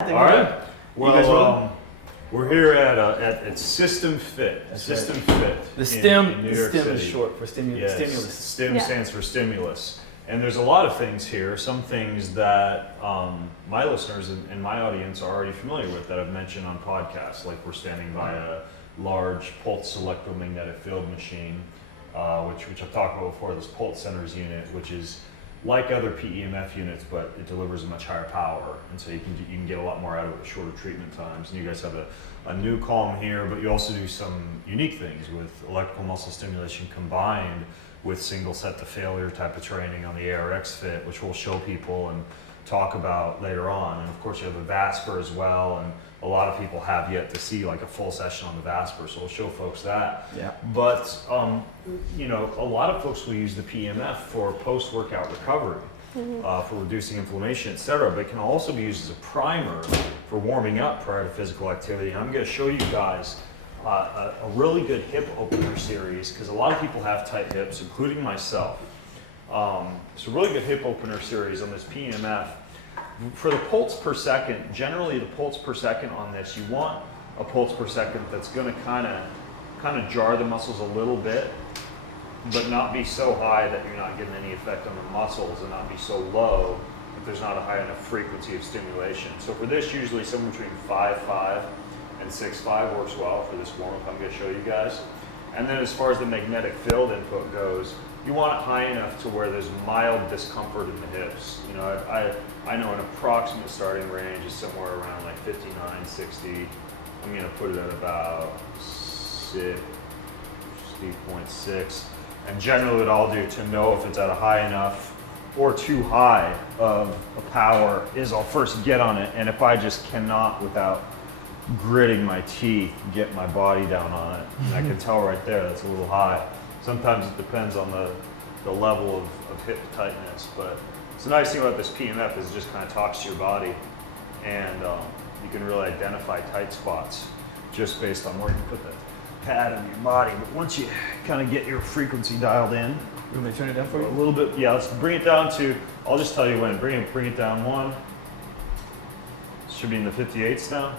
All right. Well, we're here at Systim Fit. Systim Fit. The STEM, in New the York STEM City. is short for Yes, stimulus. STEM stands for stimulus. And there's a lot of things here, some things that my listeners and my audience are already familiar with that I've mentioned on podcasts, like we're standing by a large pulse electromagnetic field machine, which I've talked about before, this pulse centers unit, which is like other PEMF units, but it delivers a much higher power, and so you can get a lot more out of it with shorter treatment times. And you guys have a new column here, but you also do some unique things with electrical muscle stimulation combined with single set to failure type of training on the ARX Fit, which we'll show people and talk about later on. And of course you have the Vasper as well, and a lot of people have yet to see like a full session on the Vasper, so we'll show folks that. Yeah. But a lot of folks will use the PEMF for post-workout recovery, for reducing inflammation, etc. But it can also be used as a primer for warming up prior to physical activity. And I'm going to show you guys a really good hip opener series, because a lot of people have tight hips, including myself. It's a really good hip opener series on this PEMF. For the pulse per second, generally the pulse per second on this, you want a pulse per second that's going to kind of jar the muscles a little bit, but not be so high that you're not getting any effect on the muscles, and not be so low that there's not a high enough frequency of stimulation. So for this, usually somewhere between 5.5 and 6.5 works well for this warm-up I'm going to show you guys. And then as far as the magnetic field input goes, you want it high enough to where there's mild discomfort in the hips. You know, I know an approximate starting range is somewhere around like 59, 60. I'm going to put it at about 60.6. And generally what I'll do to know if it's at a high enough or too high of a power is I'll first get on it, and if I just cannot, without gritting my teeth, get my body down on it, and I can tell right there that's a little high. Sometimes it depends on the level of hip tightness, but it's the nice thing about this PEMF is it just kind of talks to your body, and you can really identify tight spots just based on where you put the pad on your body. But once you kind of get your frequency dialed in, You want me to turn it down for a you? little bit, yeah, let's bring it down to, I'll just tell you when, bring it down one. Should be in the 58s now.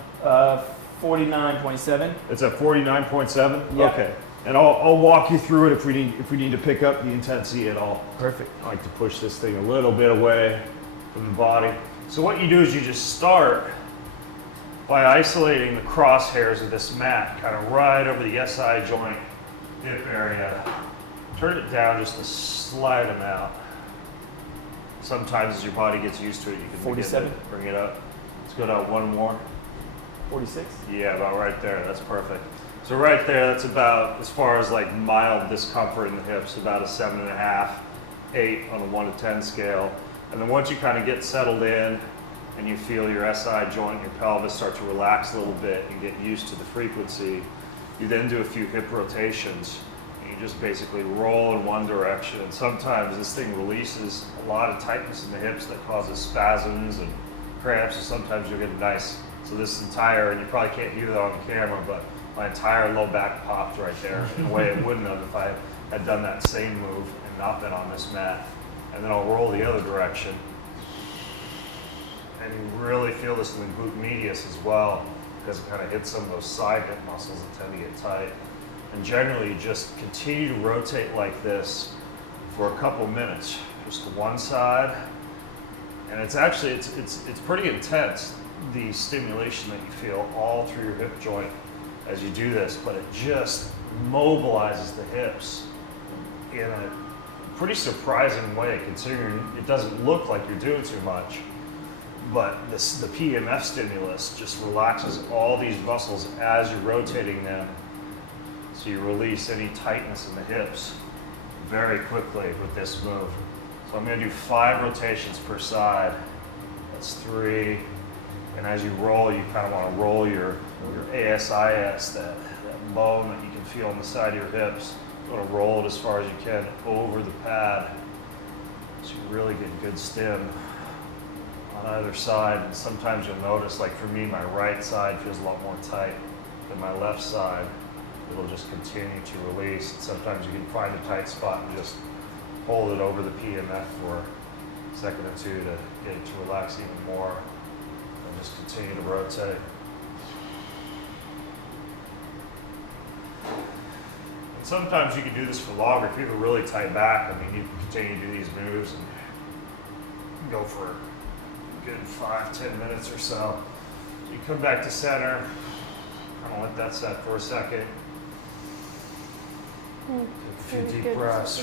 49.7. It's at 49.7? Yeah. Okay. And I'll walk you through it if we need to pick up the intensity at all. Perfect. I like to push this thing a little bit away from the body. So what you do is you just start by isolating the crosshairs of this mat, kind of right over the SI joint hip area. Turn it down just a slight amount. Sometimes as your body gets used to it, you can 47? bring it up. Let's go down one more. 46. Yeah, about right there. That's perfect. So right there, that's about, as far as like mild discomfort in the hips, about a 7.5, 8 on a 1 to 10 scale. And then once you kind of get settled in and you feel your SI joint, your pelvis start to relax a little bit and get used to the frequency, you then do a few hip rotations. And you just basically roll in one direction. And sometimes this thing releases a lot of tightness in the hips that causes spasms and cramps, so sometimes you'll get a nice, so this entire, and you probably can't hear that on the camera, but my entire low back popped right there in a way it wouldn't have if I had done that same move and not been on this mat. And then I'll roll the other direction. And you really feel this in the glute medius as well, because it kind of hits some of those side hip muscles that tend to get tight. And generally you just continue to rotate like this for a couple minutes, just to one side. And it's actually, it's pretty intense, the stimulation that you feel all through your hip joint as you do this, but it just mobilizes the hips in a pretty surprising way, considering it doesn't look like you're doing too much. But the PEMF stimulus just relaxes all these muscles as you're rotating them, so you release any tightness in the hips very quickly with this move. So I'm going to do 5 rotations per side. That's 3. And as you roll, you kind of want to roll your ASIS, that bone that you can feel on the side of your hips. You want to roll it as far as you can over the pad, so you really get good stim on either side. And sometimes you'll notice, like for me, my right side feels a lot more tight than my left side. It'll just continue to release. And sometimes you can find a tight spot and just hold it over the PEMF for a second or two to get it to relax even more. And just continue to rotate. And sometimes you can do this for longer. If you have a really tight back, I mean, you can continue to do these moves and go for a good 5-10 minutes or so. You come back to center, kind of let that set for a second. Take a few deep breaths.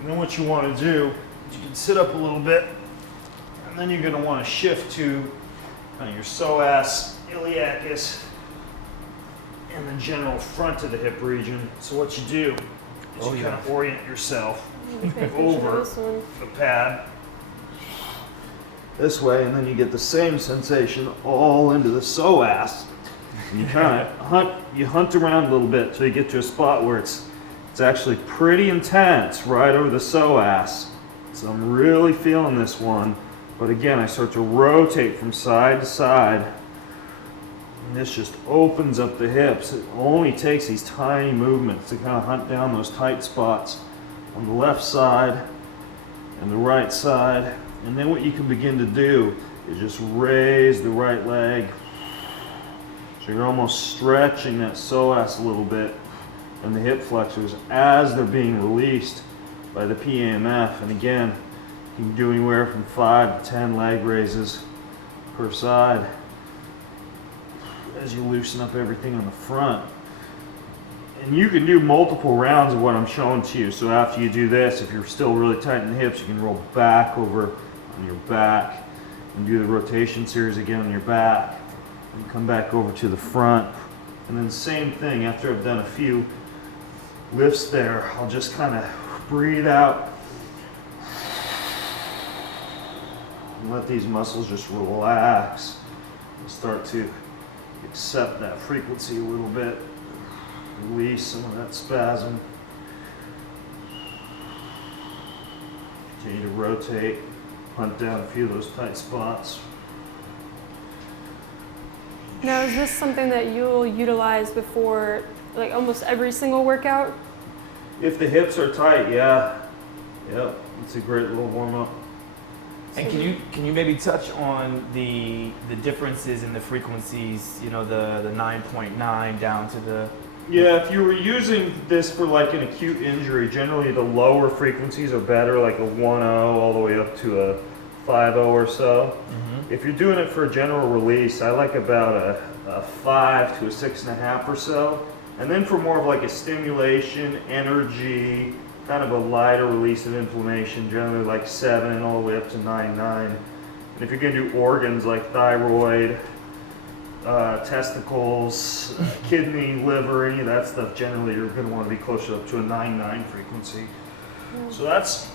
And then what you want to do is you can sit up a little bit, and then you're going to want to shift to kind of your psoas, iliacus, and the general front of the hip region. So what you do is you kind of orient yourself over the pad this way, and then you get the same sensation all into the psoas. And you kind of hunt around a little bit till you get to a spot where it's actually pretty intense right over the psoas. So I'm really feeling this one. But again, I start to rotate from side to side. And this just opens up the hips. It only takes these tiny movements to kind of hunt down those tight spots on the left side and the right side. And then what you can begin to do is just raise the right leg. So you're almost stretching that psoas a little bit and the hip flexors as they're being released by the PAMF. And again, you can do anywhere from 5 to 10 leg raises per side as you loosen up everything on the front. And you can do multiple rounds of what I'm showing to you. So after you do this, if you're still really tight in the hips, you can roll back over on your back and do the rotation series again on your back and come back over to the front. And then same thing, after I've done a few lifts there, I'll just kind of breathe out and let these muscles just relax and start to accept that frequency a little bit. Release some of that spasm. Continue to rotate, hunt down a few of those tight spots. Now, is this something that you'll utilize before, like, almost every single workout? If the hips are tight, yeah. Yep, it's a great little warm-up. And can you maybe touch on the differences in the frequencies, you know, the 9.9 down to the... Yeah, if you were using this for like an acute injury, generally the lower frequencies are better, like a 1.0 all the way up to a 5.0 or so. Mm-hmm. If you're doing it for a general release, I like about a 5 to a 6.5 or so. And then for more of like a stimulation, energy, kind of a lighter release of inflammation, generally like 7 all the way up to 9.9. And if you're going to do organs like thyroid, testicles, kidney, liver, any of that stuff, generally you're going to want to be closer up to a 9.9 frequency. So that's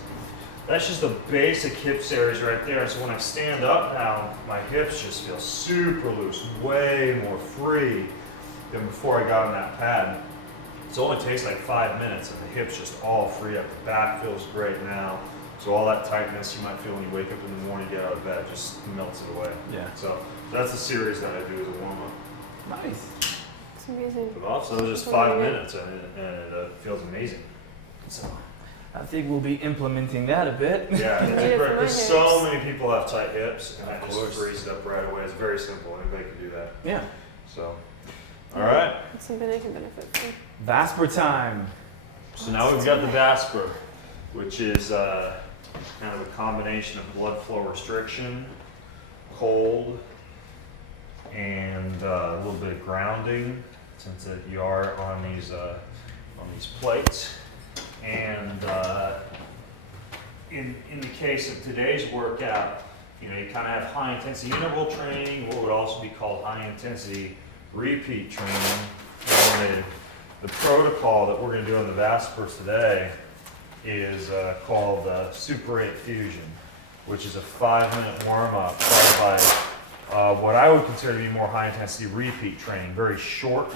just a basic hip series right there. So when I stand up now, my hips just feel super loose, way more free than before I got on that pad. It only takes like 5 minutes and the hips just all free up. The back feels great now. So all that tightness you might feel when you wake up in the morning, get out of bed, just melts it away. Yeah. So that's the series that I do as a warm-up. Nice. It's amazing. So it's just 5 minutes and it feels amazing. So I think we'll be implementing that a bit. Yeah, Need it's it for great. my There's hips. so many people have tight hips, and that Of just course. frees it up right away. It's very simple. Anybody can do that. Yeah. So, all right. It's something I can benefit from. Vasper time. So now we've got the Vasper, which is kind of a combination of blood flow restriction, cold, and a little bit of grounding, since you are on these plates. And in the case of today's workout, you know, you kind of have high intensity interval training, what would also be called high intensity repeat training. And the protocol that we're going to do on the Vaspers today is called Super 8 Fusion, which is a 5-minute warm-up followed by what I would consider to be more high intensity repeat training, very short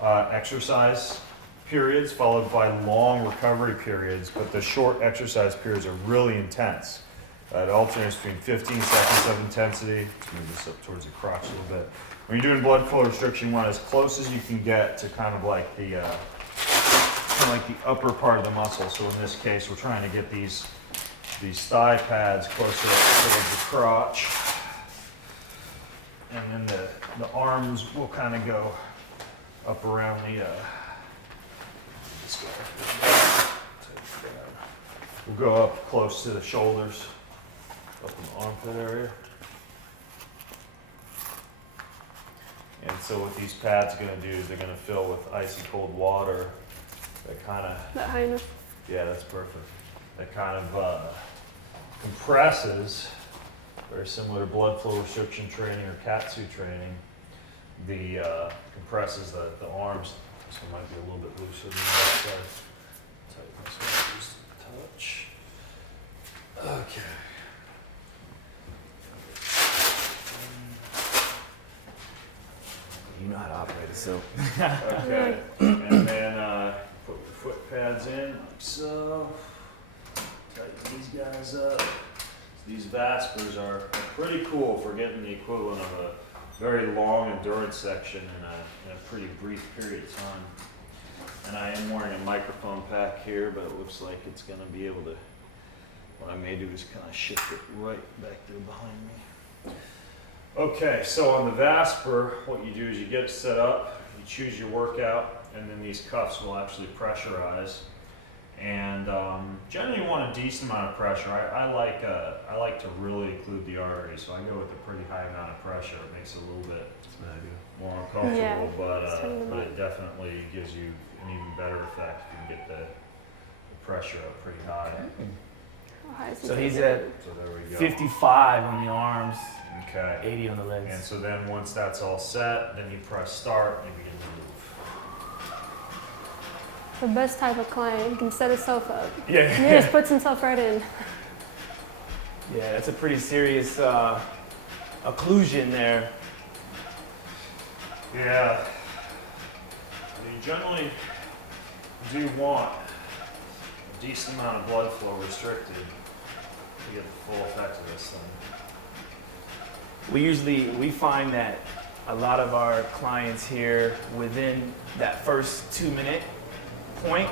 exercise periods followed by long recovery periods, but the short exercise periods are really intense. It alternates between 15 seconds of intensity. Let's move this up towards the crotch a little bit. When you're doing blood flow restriction, you want as close as you can get to kind of like the upper part of the muscle. So in this case, we're trying to get these thigh pads closer towards the crotch. And then the arms will kind of go up around the, this guy. We'll go up close to the shoulders, up in the armpit area. And so what these pads are going to do is they're going to fill with icy cold water that kind of, That high enough. yeah, that's perfect. That kind of compresses, very similar to blood flow restriction training or Katsu training. The compresses the arms. This one might be a little bit looser than the other side. Tighten this one just a touch. Okay. You know how to operate it, so. Okay. And then put the foot pads in like so. Tighten these guys up. These Vaspers are pretty cool for getting the equivalent of a very long endurance section in a pretty brief period of time. And I am wearing a microphone pack here, but it looks like it's going to be able to, what I may do is kind of shift it right back there behind me. Okay, so on the Vasper, what you do is you get it set up, you choose your workout, and then these cuffs will actually pressurize. And generally you want a decent amount of pressure. I like to really occlude the artery, so I go with a pretty high amount of pressure. It makes it a little bit more uncomfortable, Yeah, but it definitely gives you an even better effect if you can get the pressure up pretty high. How high is So he he's taking at it? So there we go. 55 on the arms, Okay. 80 on the And legs. so then once that's all set, then you press start and you begin to move. The best type of client. He can set himself up. He Yeah, just puts himself right in. yeah, that's a pretty serious occlusion there. Yeah. You generally do want a decent amount of blood flow restricted to get the full effect of this thing. We find that a lot of our clients here within that first 2-minute point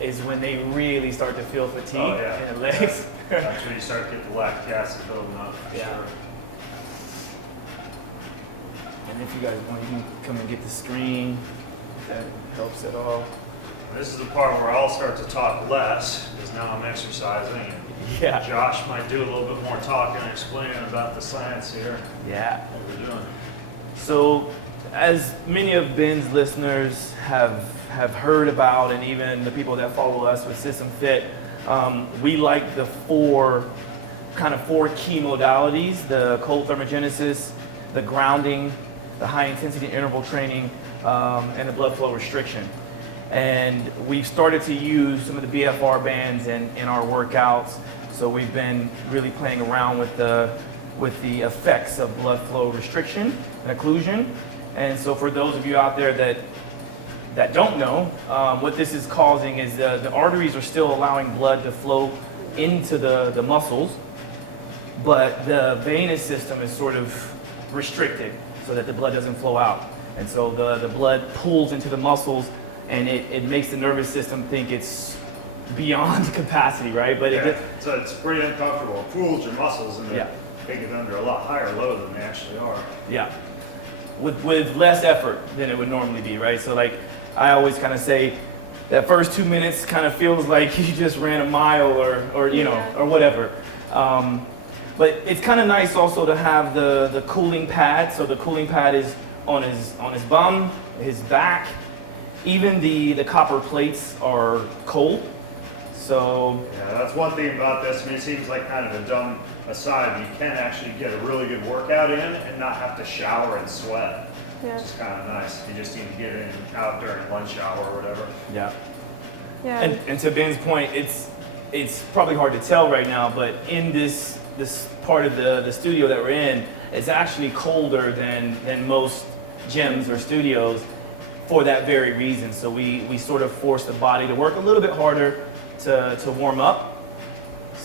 is when they really start to feel fatigue Oh, yeah. in the legs. That's when you start to get the lactic acid building up. For Yeah. Sure. And if you guys want, you can come and get the screen. If that helps at all. This is the part where I'll start to talk less because now I'm exercising. And Yeah. Josh might do a little bit more talking and explaining about the science here. Yeah. What we're doing. So, as many of Ben's listeners have heard about, and even the people that follow us with Systim Fit, we like the four key modalities: the cold thermogenesis, the grounding, the high intensity interval training, and the blood flow restriction. And we've started to use some of the BFR bands in our workouts. So we've been really playing around with the effects of blood flow restriction and occlusion. And so for those of you out there that don't know, what this is causing is the arteries are still allowing blood to flow into the muscles, but the venous system is sort of restricted so that the blood doesn't flow out. And so the blood pulls into the muscles, and it makes the nervous system think it's beyond capacity, right? But Yeah. So it's pretty uncomfortable. It pulls your muscles and Yeah. they get under a lot higher load than they actually are. yeah, with less effort than it would normally be, right? So like I always kind of say, that first 2 minutes kind of feels like you just ran a mile or you know, Yeah. or whatever. But it's kind of nice also to have the cooling pad. So the cooling pad is on his bum, his back. Even the copper plates are cold. So Yeah, that's one thing about this. I mean, it seems like kind of a dumb aside, but you can actually get a really good workout in and not have to shower and sweat. Yeah. Which is kind of nice. You just need to get in and out during lunch hour or whatever. yeah. Yeah. And to Ben's point, it's probably hard to tell right now, but in this part of the studio that we're in, it's actually colder than most gyms or studios for that very reason. So we sort of force the body to work a little bit harder to warm up.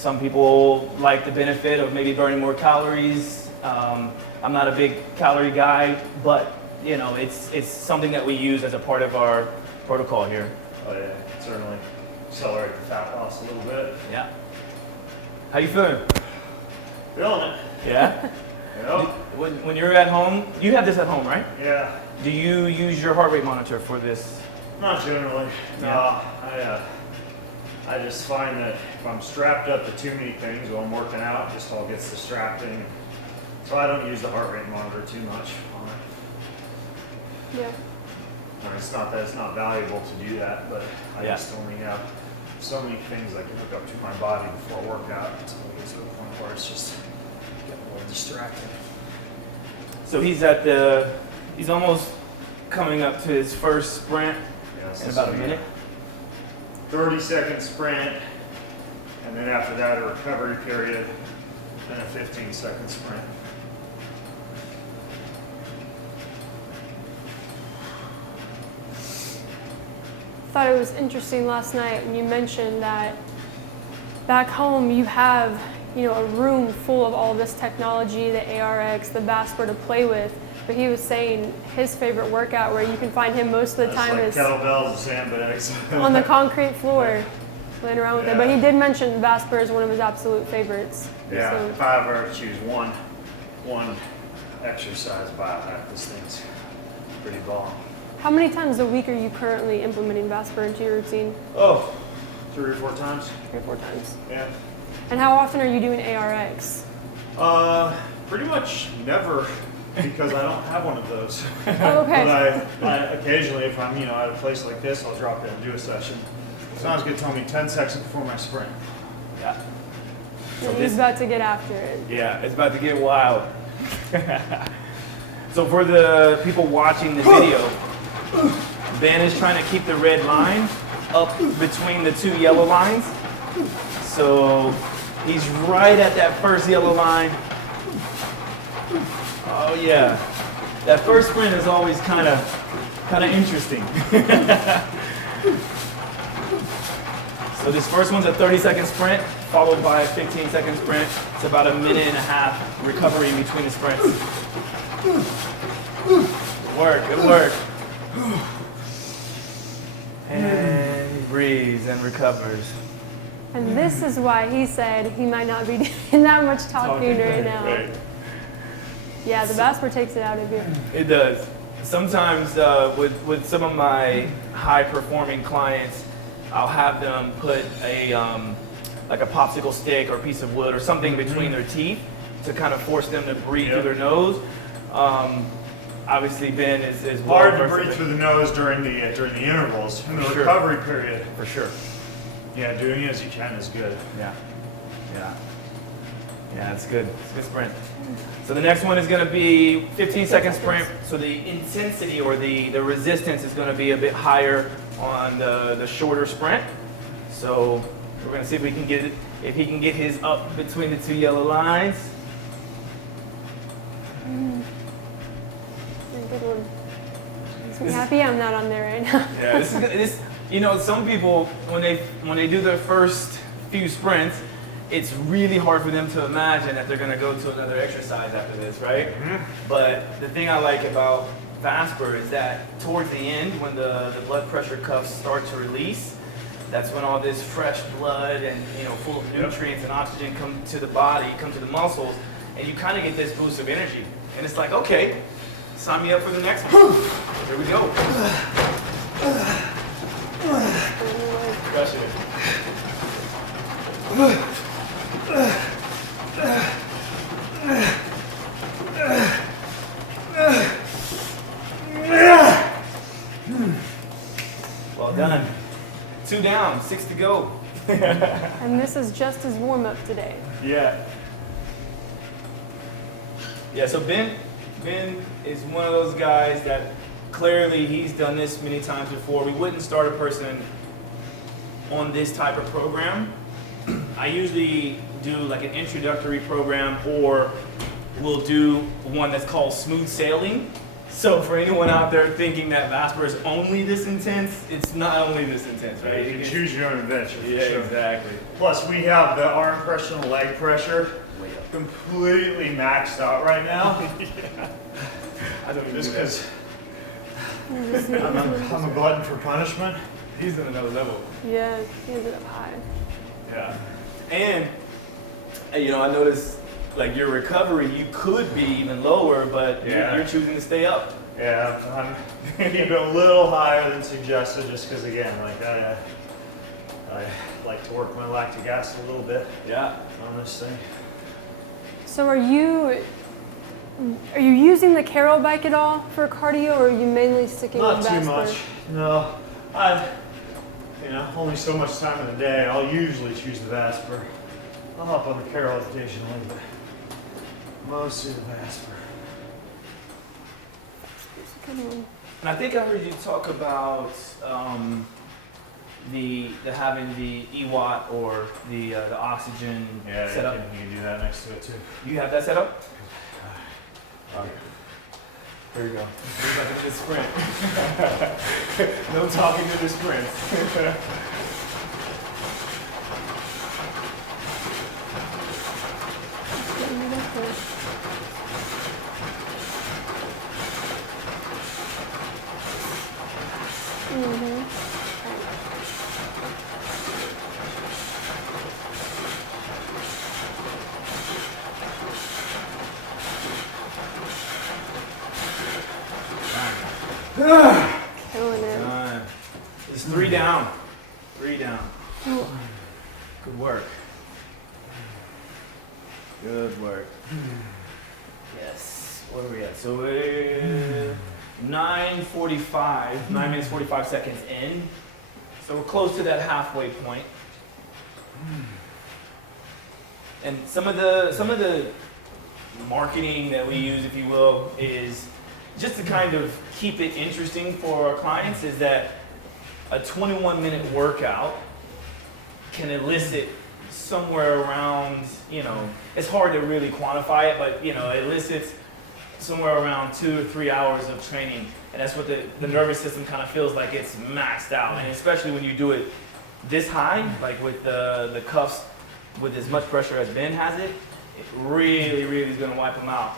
Some people like the benefit of maybe burning more calories. I'm not a big calorie guy, but you know, it's something that we use as a part of our protocol here. Oh yeah, certainly accelerate the fat loss a little bit. Yeah. How you feeling? Feeling it. Yeah? Yep. When you're at home, you have this at home, right? Yeah. Do you use your heart rate monitor for this? Not generally. No. I just find that if I'm strapped up to too many things while I'm working out, it just all gets distracting. So I don't use the heart rate monitor too much on it. Yeah. And it's not that it's not valuable to do that, but I Yeah. just only have so many things I can hook up to my body before I work out until it gets to the point where it's just getting a little distracting. So he's almost coming up to his first sprint in about a minute. 30-second sprint, and then after that a recovery period, and a 15-second sprint. Thought it was interesting last night when you mentioned that back home you have, you know, a room full of all this technology, the ARX, the Vasper to play with. But he was saying his favorite workout, where you can find him most of the time, like is kettlebells and sandbags. on the concrete floor, playing around with it. But he did mention Vasper is one of his absolute favorites. Yeah, So, if I ever choose one exercise biohack, this thing's pretty bomb. how many times a week are you currently implementing Vasper into your routine? Oh, 3 or 4 times. 3 or 4 times. Yeah. And how often are you doing ARX? Pretty much never, because I don't have one of those. Oh, okay. But I occasionally, if I'm at a place like this, I'll drop in and do a session. Sounds good. Tell me 10 seconds before my sprint. Yeah. So he's about to get after it. Yeah, it's about to get wild. So for the people watching the video, Ben is trying to keep the red line up between the 2 yellow lines. So he's right at that first yellow line. Oh yeah, that first sprint is always kind of interesting. So this first one's a 30-second sprint, followed by a 15-second sprint. It's about a minute and a half recovery in between the sprints. Good work, good work. And he breathes and recovers. And this is why he said he might not be doing that much talking right now. Right. Yeah, the Vasper takes it out of you. It does. Sometimes with some of my high-performing clients, I'll have them put a like a popsicle stick or a piece of wood or something between their teeth to kind of force them to breathe through their nose. Obviously, Ben is hard to breathe through the nose during the intervals in the recovery period. For sure. Yeah, doing it as you can is good. Yeah. It's good. It's a good sprint. So the next one is going to be 15-second sprint. So the intensity or the resistance is going to be a bit higher on the shorter sprint. So we're going to see if he can get his up between the 2 yellow lines. Good one. Makes me happy I'm not on there right now. Yeah, this some people when they do their first few sprints, it's really hard for them to imagine that they're going to go to another exercise after this, right? Mm-hmm. But the thing I like about Vasper is that towards the end, when the blood pressure cuffs start to release, that's when all this fresh blood and full of nutrients and oxygen come to the body, come to the muscles, and you kind of get this boost of energy. And it's like, okay, sign me up for the next one. Here we go. Crushing it. Well done. 2 down, 6 to go. And this is just his warm-up today. Yeah. Yeah, so Ben is one of those guys that clearly he's done this many times before. We wouldn't start a person on this type of program. I usually do like an introductory program, or we'll do one that's called smooth sailing. So for anyone out there thinking that Vasper is only this intense, it's not only this intense, right? You can choose your own adventure. Yeah, for sure. exactly. Plus, we have the arm pressure and the leg pressure completely maxed out right now. I don't even Just do that. because I'm a glutton for punishment. He's on another level. Yeah, he has it up high. Yeah. And, you know, I noticed like your recovery, you could be even lower, but Yeah. you're choosing to stay up. Yeah, I'm maybe a little higher than suggested, just because again, like I like to work my lactic acid a little bit Yeah. on this thing. So are you using the Carol bike at all for cardio, or are you mainly sticking Not with too Vasper? much. No, only so much time in the day. I'll usually choose the Vasper. I'll hop on the Carol occasionally, but mostly the Vasper. Good one. And I think I heard you talk about the having the EWAT or the oxygen Yeah, set up. you can do that next to it too. You have that set up? Here you go. It's like in the sprint. No talking to the sprints. Getting it up there. Killing it. It's 3 down. 3 down. Ooh. Good work. Good work. Yes. Where are we at? So we're 9:45, 9 minutes 45 seconds in. So we're close to that halfway point. And some of the marketing that we use, if you will, is just to kind of keep it interesting for our clients, is that a 21-minute workout can elicit somewhere around, it's hard to really quantify it, but it elicits somewhere around 2 or 3 hours of training. And that's what the nervous system kind of feels like it's maxed out. And especially when you do it this high, like with the cuffs, with as much pressure as Ben has it really is going to wipe them out.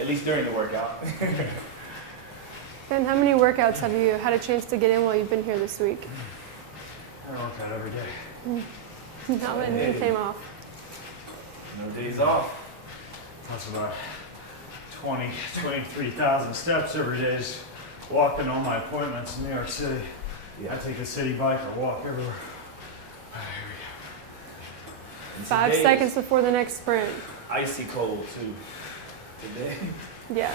At least during the workout. Ben, how many workouts have you had a chance to get in while you've been here this week? I work out every day. Not when you came off. No days off. That's about 23,000 steps every day, just walking all my appointments in New York City. I take the city bike or walk everywhere. And 5 today seconds is before the next sprint. icy cold too. Today. Yeah.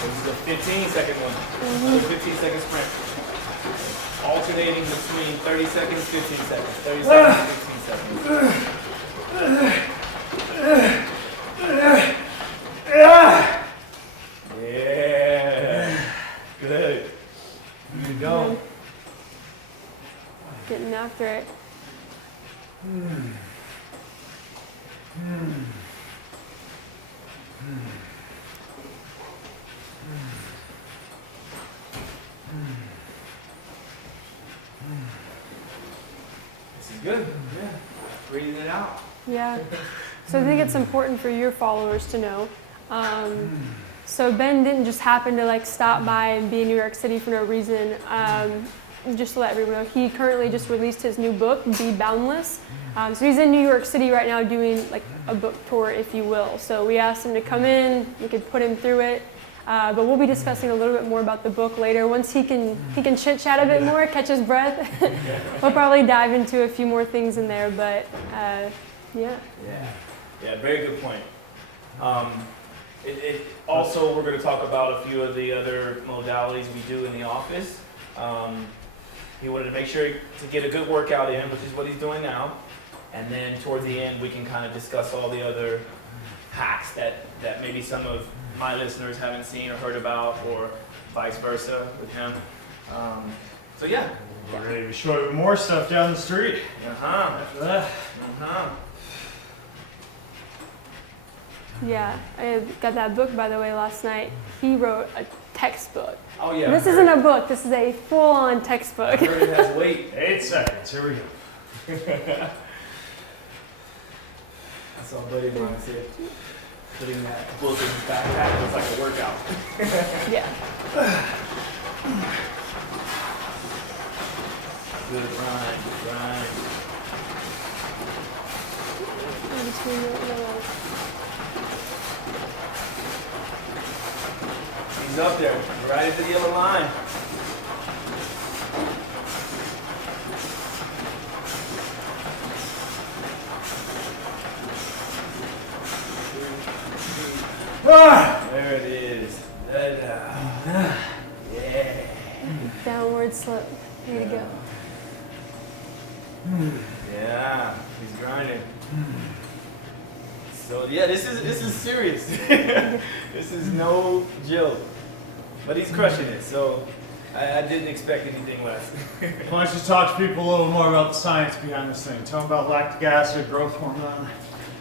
This is a 15-second one. Another 15-second sprint. Alternating between 30 seconds, 15 seconds. 30 seconds, 15 seconds. Yeah. Good. There you go. Getting after it. This is good. Yeah. Breathing it out. Yeah. So I think it's important for your followers to know. So Ben didn't just happen to stop by and be in New York City for no reason. Just to let everyone know, he currently just released his new book, Be Boundless. So he's in New York City right now doing a book tour, if you will. So we asked him to come in, we could put him through it. But we'll be discussing a little bit more about the book later. Once he can chit chat a bit more, catch his breath, we'll probably dive into a few more things in there. But yeah. Yeah, very good point. Also, we're going to talk about a few of the other modalities we do in the office. He wanted to make sure to get a good workout in, which is what he's doing now. And then towards the end, we can kind of discuss all the other hacks that maybe some of my listeners haven't seen or heard about, or vice versa with him. So yeah. We're ready to show you more stuff down the street. After that. Yeah, I got that book, by the way, last night. He wrote a textbook. Oh yeah. This isn't a book. This is a full-on textbook. I heard it has weight. 8 seconds. Here we go. I saw a buddy of mine said putting that book in his backpack was like a workout. Yeah. Good grind, good grind. He's up there, right at the yellow line. There it is. Yeah. Downward slope. Way to go. Yeah, he's grinding. So yeah, this is serious. This is no joke. But he's crushing it. So I didn't expect anything less. Why don't you talk to people a little more about the science behind this thing? Tell them about lactic acid, growth hormone.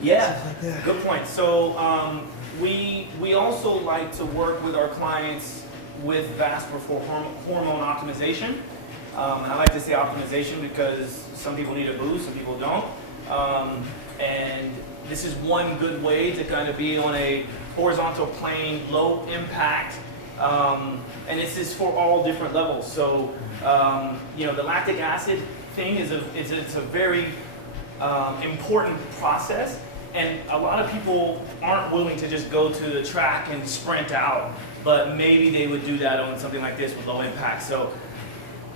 Yeah, good point. So we also like to work with our clients with Vasper for hormone optimization. I like to say optimization because some people need a boost, some people don't. And this is one good way to kind of be on a horizontal plane, low impact, and this is for all different levels. So, the lactic acid thing is a very important process, and a lot of people aren't willing to just go to the track and sprint out, but maybe they would do that on something like this with low impact. So,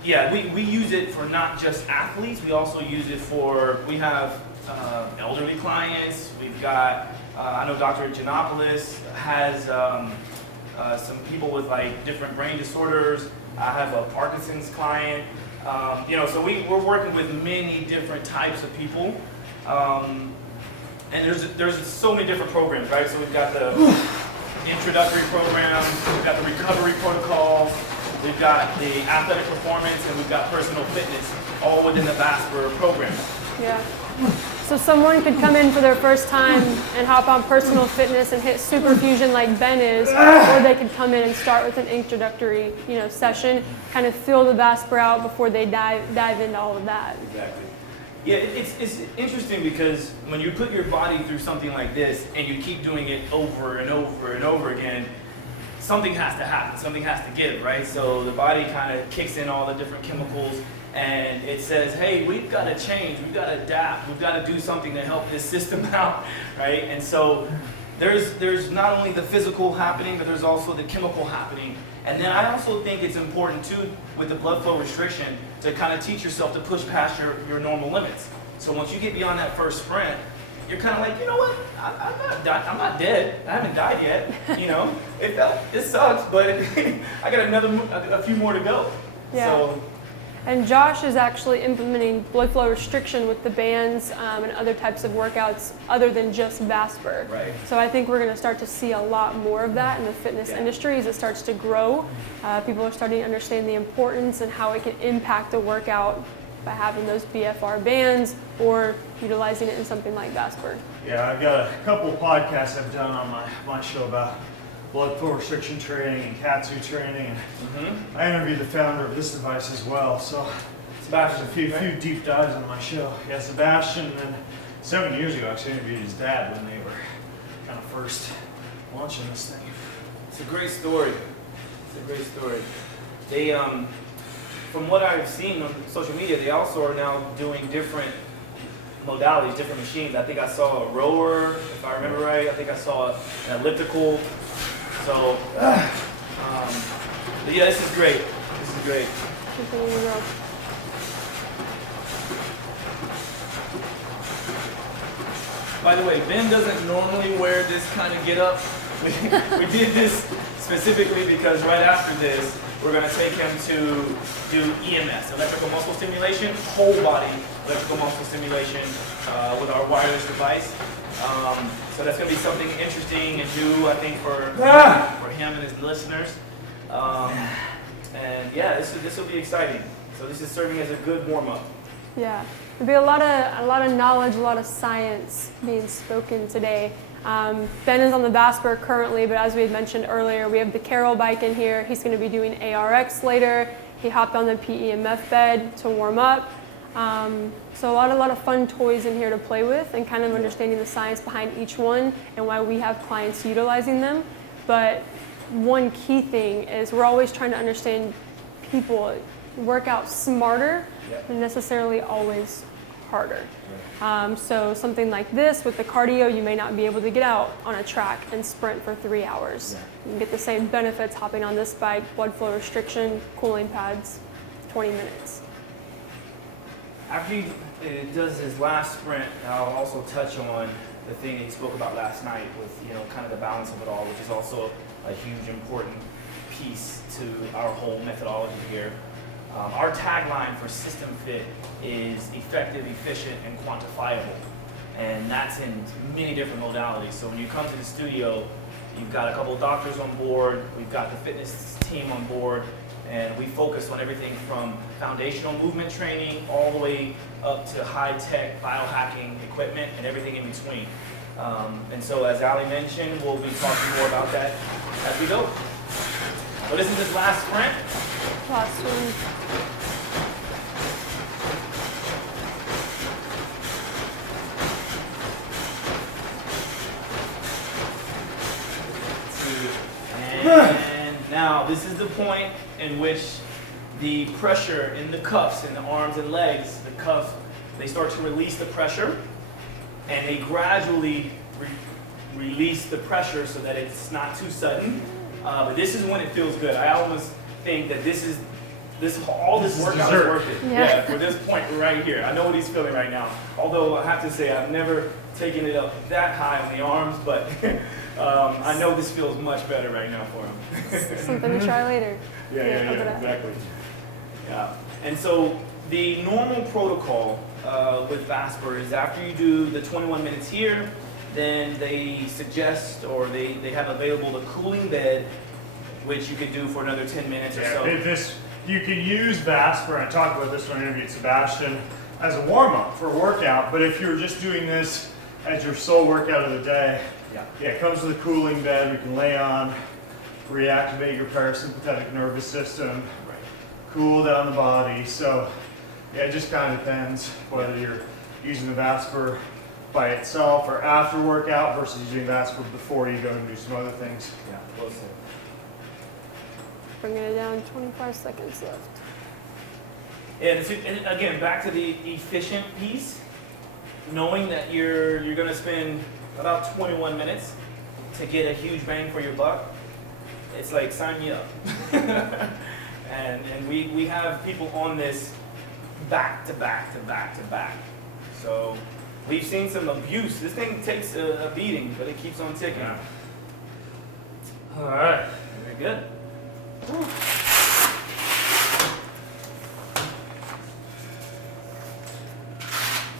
yeah, we use it for not just athletes, we also use it for, we have elderly clients, we've got, I know Dr. Giannopoulos has some people with like different brain disorders. I have a Parkinson's client. So we're working with many different types of people. And there's so many different programs, right? So we've got the introductory program, we've got the recovery protocols, we've got the athletic performance, and we've got personal fitness, all within the Vasper program. Yeah. So someone could come in for their first time and hop on personal fitness and hit super fusion like Ben is, or they could come in and start with an introductory, session, kind of feel the Vasper out before they dive into all of that. Exactly. Yeah, it's interesting because when you put your body through something like this and you keep doing it over and over and over again, something has to happen, something has to give, right? So the body kind of kicks in all the different chemicals and it says, hey, we've got to change, we've got to adapt, we've got to do something to help this system out, right? And so there's not only the physical happening, but there's also the chemical happening. And then I also think it's important too, with the blood flow restriction, to kind of teach yourself to push past your normal limits. So once you get beyond that first sprint, you're kind of like, you know what, I'm not dead, I haven't died yet, it sucks, but I got a few more to go. Yeah. So, and Josh is actually implementing blood flow restriction with the bands and other types of workouts other than just Vasper. Right. So I think we're going to start to see a lot more of that in the fitness industry as it starts to grow. People are starting to understand the importance and how it can impact a workout by having those BFR bands or utilizing it in something like Vasper. Yeah, I've got a couple of podcasts I've done on my show about blood flow restriction training and Katsu training. I interviewed the founder of this device as well, so Sebastian, there's a few deep dives on my show. Yeah, Sebastian, and then 7 years ago I actually interviewed his dad when they were kind of first launching this thing. it's a great story. It's a great story. They, from what I've seen on social media, they also are now doing different modalities, different machines. I think I saw a rower, if I remember right. I think I saw an elliptical. So, but yeah, this is great. This is great. Continue to grow. By the way, Ben doesn't normally wear this kind of get-up. We did this specifically because right after this, we're going to take him to do EMS, electrical muscle stimulation, whole body electrical muscle stimulation with our wireless device. So that's going to be something interesting and new, I think, for him and his listeners. And yeah, this will be exciting. So this is serving as a good warm-up. Yeah. There'll be a lot of knowledge, a lot of science being spoken today. Ben is on the Vasper currently, but as we had mentioned earlier, we have the Carroll bike in here. He's going to be doing ARX later. He hopped on the PEMF bed to warm up. So a lot of fun toys in here to play with and kind of understanding the science behind each one and why we have clients utilizing them. But one key thing is we're always trying to understand people work out smarter, but necessarily always harder. So something like this with the cardio, you may not be able to get out on a track and sprint for 3 hours. You can get the same benefits hopping on this bike, blood flow restriction, cooling pads, 20 minutes. After he does his last sprint, I'll also touch on the thing that he spoke about last night with, you know, kind of the balance of it all, which is also a huge important piece to our whole methodology here. Our tagline for Systim Fit is effective, efficient, and quantifiable. And that's in many different modalities. So when you come to the studio, you've got a couple of doctors on board, we've got the fitness team on board, and we focus on everything from foundational movement training all the way up to high-tech biohacking equipment and everything in between. And so as Ali mentioned, we'll be talking more about that as we go. So this is his last sprint. Last one. And now this is the point in which the pressure in the cuffs, in the arms and legs, the cuff, they start to release the pressure, and they gradually release the pressure so that it's not too sudden. But this is when it feels good. I almost think that all this workout is worth it. Yeah, for this point right here. I know what he's feeling right now. Although I have to say I've never taken it up that high on the arms, but I know this feels much better right now for him. Something to try later. Yeah, exactly. Yeah, and so the normal protocol with Vasper is after you do the 21 minutes here, then they suggest or they have available the cooling bed, which you could do for another 10 minutes or so. You can use Vasper, I talked about this when I interviewed Sebastian, as a warm-up for a workout, but if you're just doing this as your sole workout of the day, it comes with a cooling bed we can lay on, reactivate your parasympathetic nervous system, cool down the body. So yeah, it just kind of depends whether you're using the Vasper by itself or after workout versus using Vasper before you go and do some other things. Yeah, close it. Bringing it down, 25 seconds left. And again, back to the efficient piece, knowing that you're going to spend about 21 minutes to get a huge bang for your buck, it's like, sign me up. and we have people on this back to back to back to back. So we've seen some abuse. This thing takes a beating, but it keeps on ticking. Yeah. All right. Very good.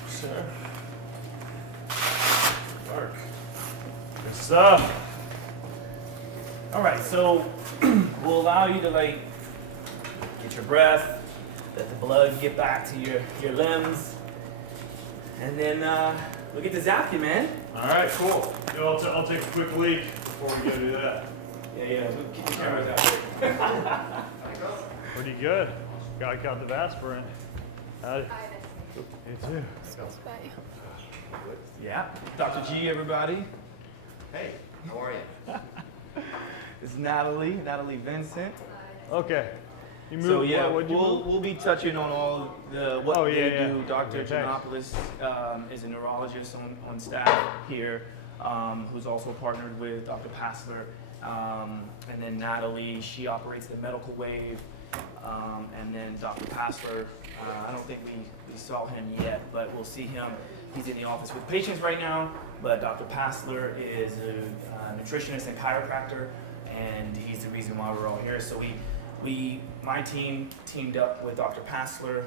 Sir. Dark. Good stuff. All right, so we'll allow you to get your breath, let the blood get back to your limbs, and then we'll get to zap you, man. All right, cool. I'll take a quick leak before we go do that. Yeah, we'll keep the cameras out there. Pretty good. Got the Vasper in. Howdy. You too. Yeah, Dr. G, everybody. Hey, how are you? It's Natalie Vincent. Okay. You So moved. yeah, What'd you move? we'll be touching on all what they do. Dr. Okay, Giannopoulos is a neurologist on staff here, who's also partnered with Dr. Passler. And then Natalie, she operates the medical wave. And then Dr. Passler, I don't think we saw him yet, but we'll see him. He's in the office with patients right now, but Dr. Passler is a nutritionist and chiropractor, and he's the reason why we're all here. So my team teamed up with Dr. Passler,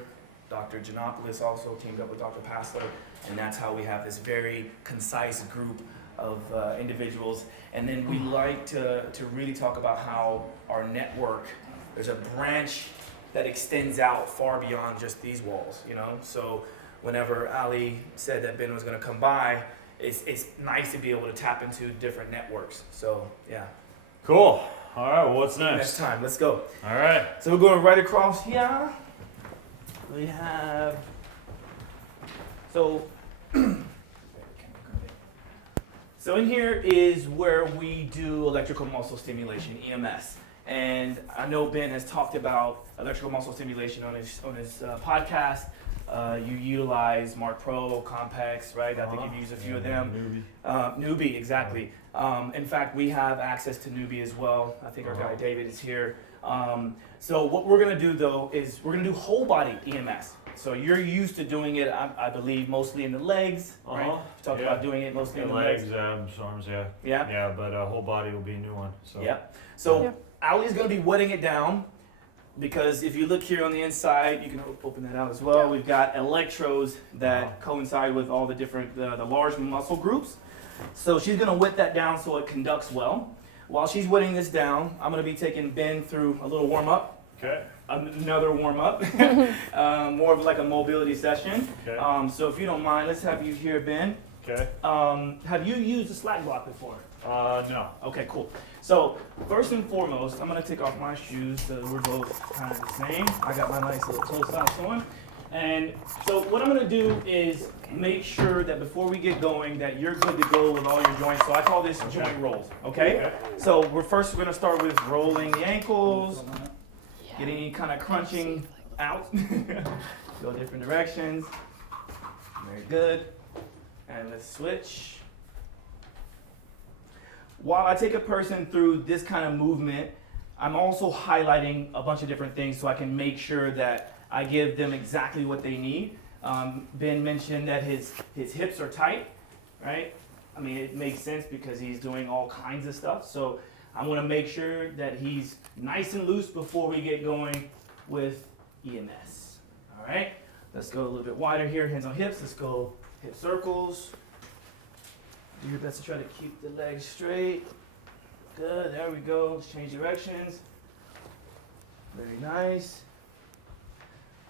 Dr. Giannopoulos also teamed up with Dr. Passler, and that's how we have this very concise group of individuals. And then we like to really talk about how our network, there's a branch that extends out far beyond just these walls, you know? So whenever Ali said that Ben was going to come by, it's nice to be able to tap into different networks. So yeah. Cool. All right, well, what's Next next? time, let's go. All right. So we're going right across here. We have, so in here is where we do electrical muscle stimulation, EMS. And I know Ben has talked about electrical muscle stimulation on his podcast. You utilize Mark Pro, Compex, right? I think you've used a few of them. Newbie, exactly. In fact, we have access to Newbie as well. I think our guy David is here. So what we're gonna do though is we're gonna do whole body EMS. So you're used to doing it, I believe, mostly in the legs, right? You talked about doing it mostly in the legs. Arms, yeah. Yeah. Yeah, but whole body will be a new one. So. Yeah. So Yeah. Ali's gonna be wetting it down because if you look here on the inside, you can open that out as well. We've got electrodes that coincide with all the different, the large muscle groups. So she's gonna wet that down so it conducts well. While she's wetting this down, I'm gonna be taking Ben through a little warm up. Okay. Another warm up, more of like a mobility session. Okay. So if you don't mind, let's have you here, Ben. Okay. Have you used a slack block before? No. Okay, cool. So first and foremost, I'm gonna take off my shoes so we're both kind of the same. I got my nice little toe socks on. And so what I'm gonna do is make sure that before we get going that you're good to go with all your joints. So I call this joint rolls, okay? So we're gonna start with rolling the ankles, getting any kind of crunching out. Go different directions. Very good. And let's switch. While I take a person through this kind of movement, I'm also highlighting a bunch of different things so I can make sure that I give them exactly what they need. Ben mentioned that his hips are tight, right? I mean, it makes sense because he's doing all kinds of stuff. So I want to make sure that he's nice and loose before we get going with EMS. All right, let's go a little bit wider here, hands on hips. Let's go hip circles. Do your best to try to keep the legs straight. Good, there we go. Let's change directions. Very nice.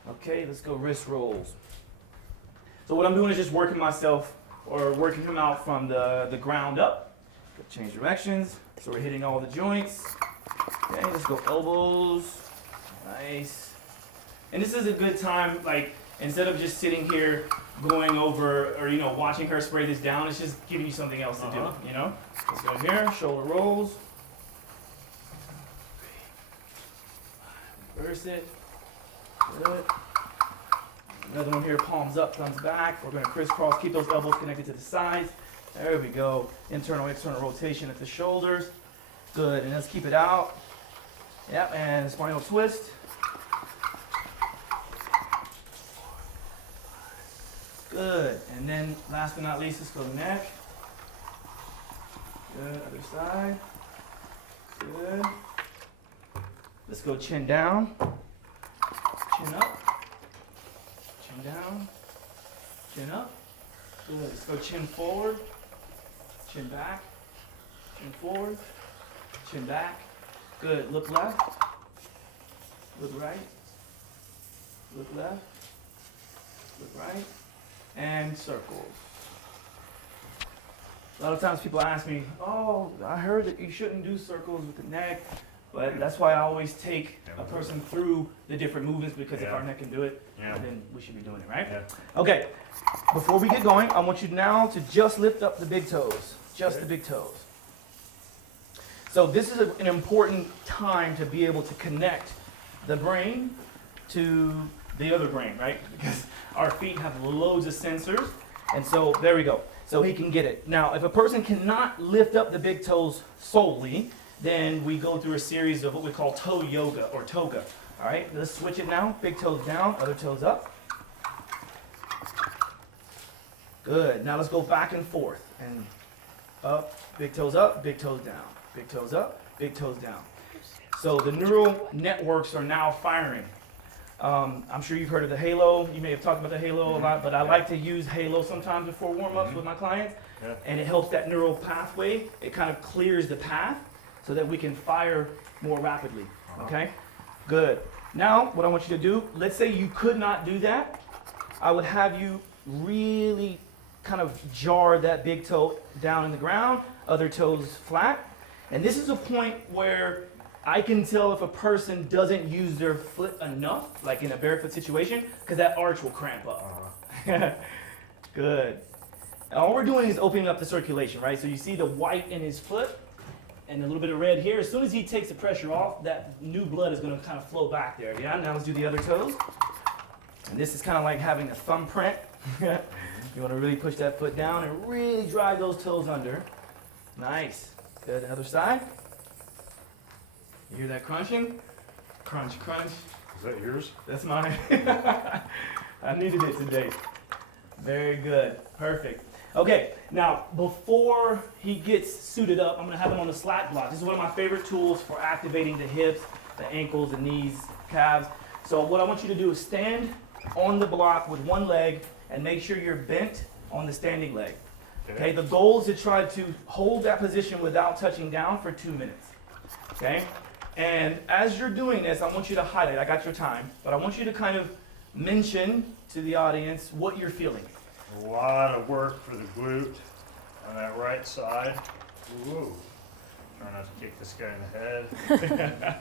Okay, let's go wrist rolls. So what I'm doing is just working myself or working him out from the ground up. Change directions. So we're hitting all the joints. Okay, let's go elbows. Nice. And this is a good time, like, instead of just sitting here going over or, watching her spray this down, it's just giving you something else to do, Let's go here, shoulder rolls. Reverse it. Good. Another one here, palms up, thumbs back. We're going to crisscross, keep those elbows connected to the sides. There we go. Internal, external rotation at the shoulders. Good, and let's keep it out. Yep, and spinal twist. Good, and then last but not least, let's go neck. Good, other side. Good. Let's go chin down, chin up, chin down, chin up. Good, let's go chin forward, chin back, chin forward, chin back. Good, look left, look right, look left, look right, and circles. A lot of times people ask me, oh, I heard that you shouldn't do circles with the neck, but that's why I always take a person through the different movements because if our neck can do it, then we should be doing it, right? Yeah. Okay, before we get going, I want you now to just lift up the big toes, just the big toes. So this is an important time to be able to connect the brain to the other brain, right? Because our feet have loads of sensors, and so there we go. So he can get it. Now, if a person cannot lift up the big toes solely, then we go through a series of what we call toe yoga or toga. All right, let's switch it now. Big toes down, other toes up. Good. Now let's go back and forth and up, big toes down, big toes up, big toes down. So the neural networks are now firing. I'm sure you've heard of the halo. You may have talked about the halo a lot, but I like to use halo sometimes before warm-ups with my clients. Yeah. And it helps that neural pathway. It kind of clears the path so that we can fire more rapidly, okay? Good. Now, what I want you to do, let's say you could not do that, I would have you really kind of jar that big toe down in the ground, other toes flat. And this is a point where I can tell if a person doesn't use their foot enough, like in a barefoot situation, because that arch will cramp up. Good. And all we're doing is opening up the circulation, right? So you see the white in his foot and a little bit of red here. As soon as he takes the pressure off, that new blood is going to kind of flow back there. Yeah, now let's do the other toes. And this is kind of like having a thumbprint. You want to really push that foot down and really drive those toes under. Nice. Good. Other side. You hear that crunching? Crunch, crunch. Is that yours? That's mine. I needed it today. Very good. Perfect. Okay, now before he gets suited up, I'm going to have him on the slack block. This is one of my favorite tools for activating the hips, the ankles, the knees, calves. So what I want you to do is stand on the block with one leg and make sure you're bent on the standing leg. Okay, the goal is to try to hold that position without touching down for 2 minutes. Okay, and as you're doing this, I want you to highlight, I got your time, but I want you to kind of mention to the audience what you're feeling. A lot of work for the glute on that right side. Ooh. Try not to kick this guy in the head.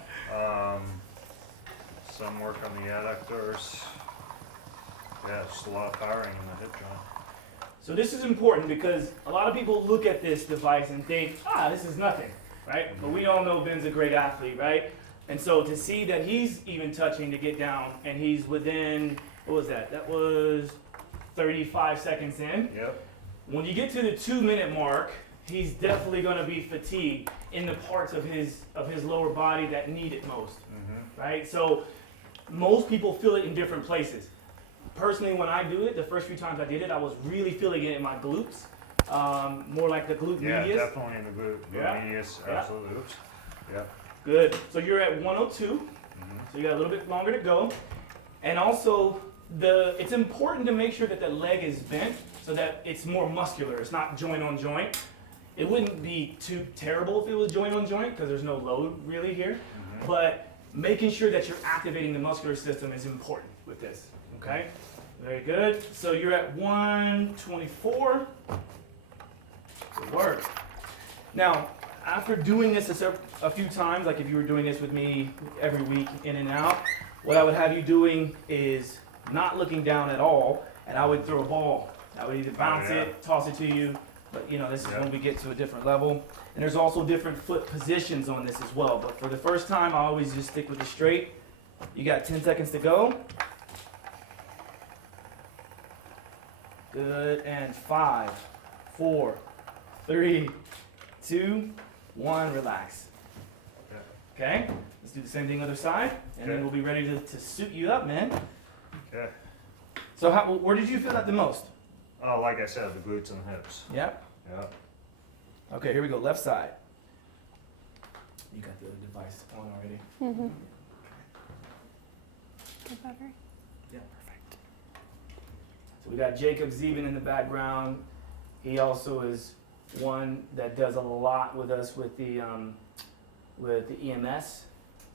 Some work on the adductors. Yeah, just a lot of powering in the hip joint. So this is important because a lot of people look at this device and think, this is nothing, right? But we all know Ben's a great athlete, right? And so to see that he's even touching to get down and he's within, what was that? That was 35 seconds in. Yep. When you get to the 2-minute mark, he's definitely going to be fatigued in the parts of his lower body that need it most, right? So most people feel it in different places. Personally, when I do it, the first few times I did it, I was really feeling it in my glutes, more like the glute medius. Yeah, definitely in the glute medius, absolutely. Oops. Yeah. Good. So you're at 102, so you got a little bit longer to go. And also, it's important to make sure that the leg is bent so that it's more muscular. It's not joint on joint. It wouldn't be too terrible if it was joint on joint because there's no load really here. But making sure that you're activating the muscular system is important with this. Okay, very good. So you're at 124. Good work. Now, after doing this a few times, like if you were doing this with me every week in and out, what I would have you doing is not looking down at all, and I would throw a ball. I would either bounce it, toss it to you, but this is when we get to a different level. And there's also different foot positions on this as well. But for the first time, I always just stick with the straight. You got 10 seconds to go. Good, and 5, 4, 3, 2, 1, relax. Okay, let's do the same thing other side, and then we'll be ready to suit you up, man. Okay. So where did you feel that the most? Oh, like I said, the glutes and the hips. Yep. Yep. Okay, here we go, left side. You got the other device on already. Good battery. Yeah, perfect. So we got Jacob Zeben in the background. He also is one that does a lot with us with the EMS.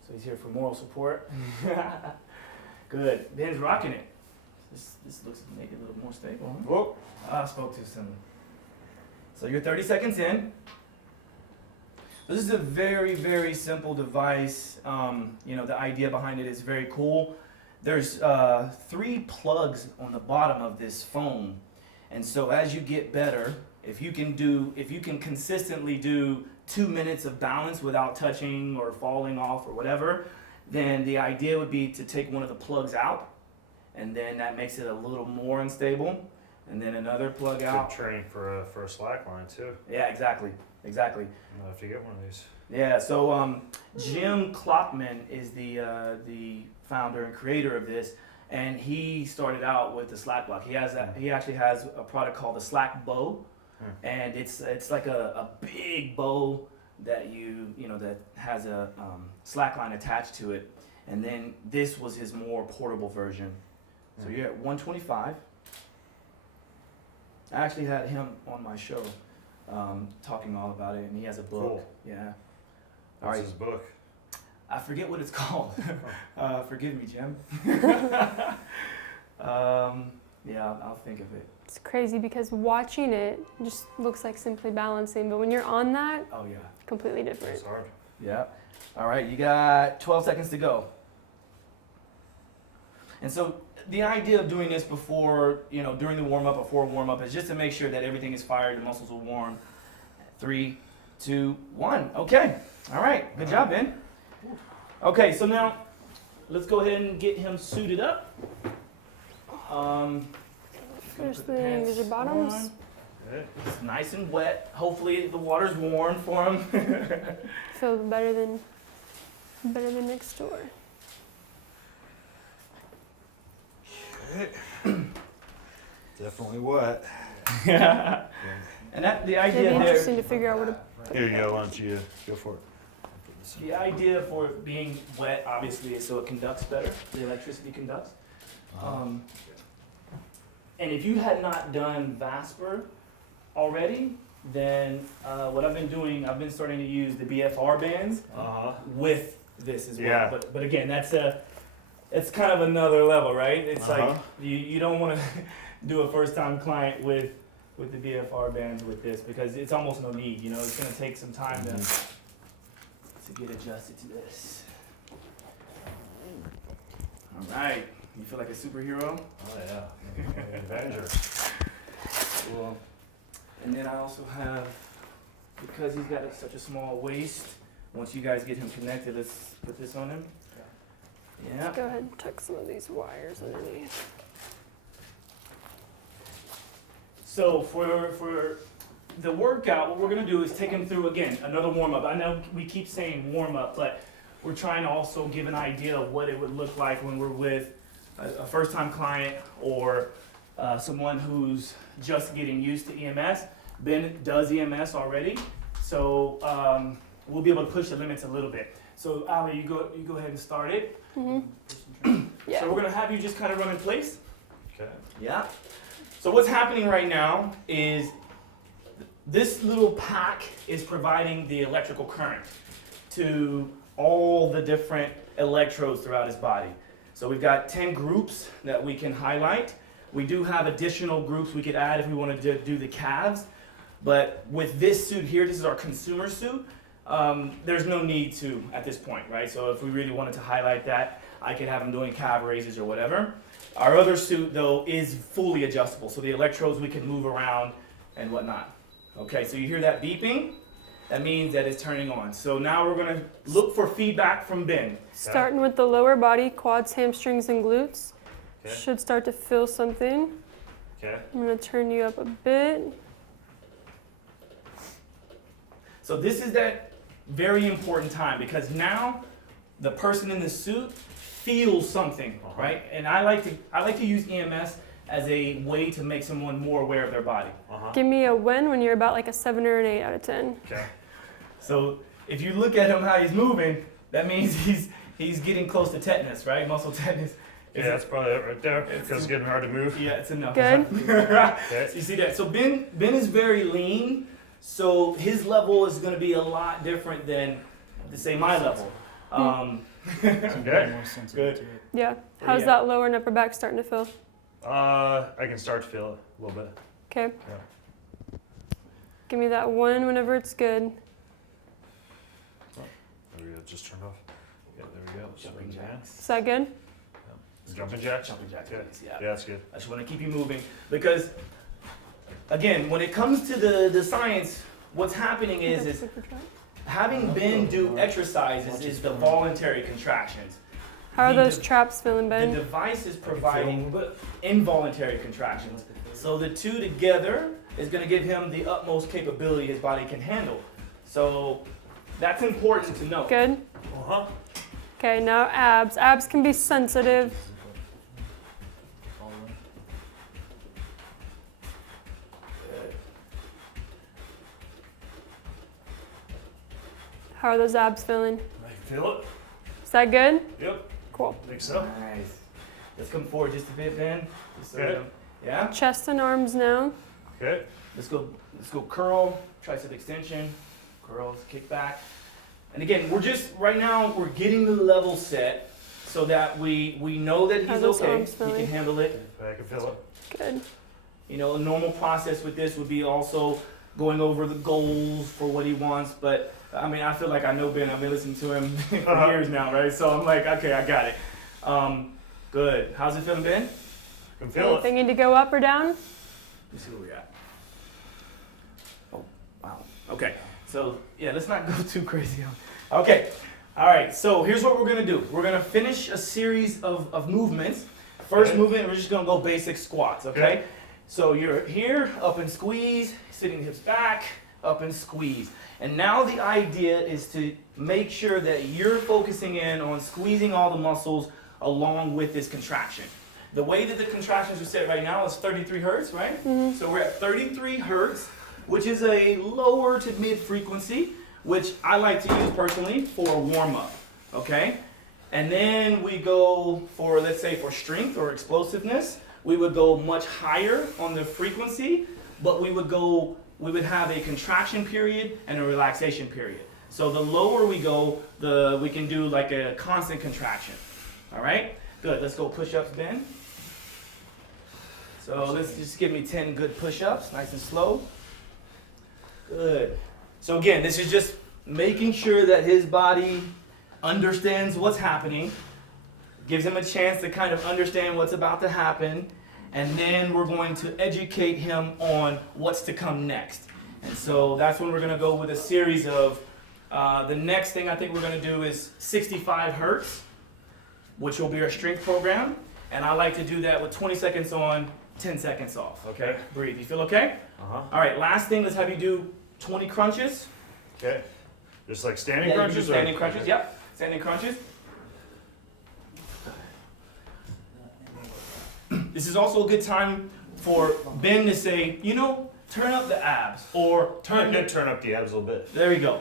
So he's here for moral support. Good. Ben's rocking it. This looks maybe a little more stable. Huh? Whoa. I spoke too soon. So you're 30 seconds in. This is a very, very simple device. The idea behind it is very cool. There's 3 plugs on the bottom of this foam. And so as you get better, if you can consistently do 2 minutes of balance without touching or falling off or whatever, then the idea would be to take one of the plugs out, and then that makes it a little more unstable, and then another plug out. Good training for a slack line too. Yeah, exactly. I'm gonna have to get one of these. Yeah, so Jim Klopman is the founder and creator of this, and he started out with the slack block. He actually has a product called the Slack Bow, and it's like a big bow that that has a slack line attached to it, and then this was his more portable version. So you're at 125. I actually had him on my show talking all about it, and he has a book. Cool. Yeah. What's his book? I forget what it's called. Forgive me, Jim. Yeah, I'll think of it. It's crazy because watching it just looks like simply balancing, but when you're on that, Oh yeah. completely different. It's hard. Yeah. All right, you got 12 seconds to go. And so the idea of doing this before, during the warm-up, before warm-up, is just to make sure that everything is fired, the muscles are warm. 3, 2, 1. Okay. All right. Good job, Ben. Okay, so now let's go ahead and get him suited up. First Put the thing pants is your bottoms. on. Okay. It's nice and wet. Hopefully the water's warm for him. Feel better than next door. Definitely wet. Yeah. And the It'd idea be there, interesting to figure out where to. Here you go. Why don't you go for it? the idea for it being wet, obviously, is so it conducts better. The electricity conducts. And if you had not done Vasper already, then what I've been doing, I've been starting to use the BFR bands with this as well. Yeah. But again, it's kind of another level, right? It's like you don't want to do a first time client with the BFR bands with this because it's almost no need. It's going to take some time to get adjusted to this. All right. You feel like a superhero? Oh yeah. Avenger. Cool. And then I also have, because he's got such a small waist, once you guys get him connected, let's put this on him. Yeah. Go ahead and tuck some of these wires underneath. So for the workout, what we're going to do is take him through, again, another warm-up. I know we keep saying warm-up, but we're trying to also give an idea of what it would look like when we're with a first-time client or someone who's just getting used to EMS. Ben does EMS already, so we'll be able to push the limits a little bit. So Ali, you go ahead and start it. Yeah. So we're gonna have you just kind of run in place. Okay. Yeah. So what's happening right now is this little pack is providing the electrical current to all the different electrodes throughout his body. So we've got 10 groups that we can highlight. We do have additional groups we could add if we wanted to do the calves. But with this suit here, this is our consumer suit, there's no need to at this point, right? So if we really wanted to highlight that, I could have him doing calf raises or whatever. Our other suit, though, is fully adjustable. So the electrodes we can move around and whatnot. Okay, so you hear that beeping? That means that it's turning on. So now we're gonna look for feedback from Ben. Starting with the lower body, quads, hamstrings, and glutes. Okay. Should start to feel something. Okay. I'm gonna turn you up a bit. So this is that very important time because now the person in the suit feels something, right? And I like to use EMS as a way to make someone more aware of their body. Give me a when you're about like a 7 or an 8 out of 10. Okay. So if you look at him how he's moving, that means he's getting close to tetanus, right? Muscle tetanus. Yeah, that's probably it right there. Because it's getting hard to move. Yeah, it's enough. Good. Okay. So you see that? So Ben is very lean, so his level is going to be a lot different than, to say, my level. Okay. Good. Yeah. How's Yeah. that lower and upper back starting to feel? I can start to feel it a little bit. Okay. Yeah. Give me that one whenever it's good. There we go. Just turned off. Yeah, there we go. Jumping jacks. Is that good? Jumping jacks. Jumping jacks, Okay. please, yeah. Yeah, that's good. I just want to keep you moving because, again, when it comes to the science, what's happening is having Ben do exercises is the voluntary contractions. How are The those de- traps feeling, The Ben? device is providing involuntary contractions. So the two together is going to give him the utmost capability his body can handle. So that's important to know. Good. Uh-huh. Okay, now abs. Abs can be sensitive. How are those abs feeling? I can feel it. Is that good? Yep. Cool. I think so. Nice. Let's come forward just a bit, Ben. Just so Okay. we don't- Yeah. Chest and arms now. Okay. Let's go curl, tricep extension, curls, kick back. And again, we're just, right now, we're getting the level set so that we know that he's How those okay. arms He feeling? can handle it. I can feel it. Good. You know, a normal process with this would be also going over the goals for what he wants. But I mean, I feel like I know Ben. I've been listening to him for years now, right? So I'm like, okay, I got it. Good. How's it feeling, Ben? I can feel it. Anything need to go up or down? Let's see where we're at. Oh, wow. Okay. So yeah, let's not go too crazy on. Okay. All right. So here's what we're gonna do. We're gonna finish a series of movements. First Okay. movement, we're just gonna go basic squats. Okay. Okay. So you're here, up and squeeze, sitting hips back, up and squeeze. And now the idea is to make sure that you're focusing in on squeezing all the muscles along with this contraction. The way that the contractions are set right now is 33 hertz, right? So we're at 33 hertz, which is a lower to mid frequency, which I like to use personally for a warm up, okay? And then we go for, let's say for strength or explosiveness, we would go much higher on the frequency, but we would have a contraction period and a relaxation period. So the lower we go, we can do like a constant contraction. All right? Good. Let's go push-ups, Ben. So let's just give me 10 good push-ups, nice and slow. Good. So again, this is just making sure that his body understands what's happening, gives him a chance to kind of understand what's about to happen, and then we're going to educate him on what's to come next. And so that's when we're going to go with a series of, the next thing I think we're going to do is 65 hertz, which will be our strength program. And I like to do that with 20 seconds on, 10 seconds off. Okay. Breathe. You feel okay? Uh-huh. All right, last thing, let's have you do 20 crunches. Okay. Just like standing Yeah, you can do crunches? standing crunches, yep. Standing crunches. This is also a good time for Ben to say, you know, turn up the abs or Turn up the abs a little bit. There we go.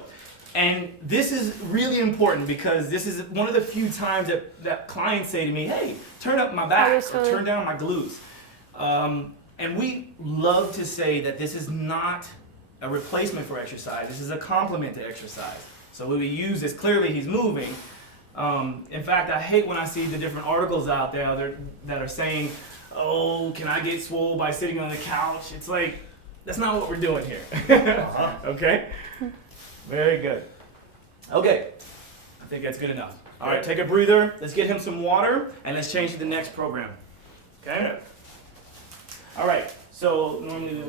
And this is really important because this is one of the few times that clients say to me, hey, turn up my back or turn down my glutes. And we love to say that this is not a replacement for exercise. This is a complement to exercise. So what we use is clearly he's moving. In fact, I hate when I see the different articles out there that are saying, oh, can I get swole by sitting on the couch? It's like, that's not what we're doing here. Okay? Very good. Okay, I think that's good enough. All right, take a breather. Let's get him some water, and let's change to the next program. Okay? All right, so normally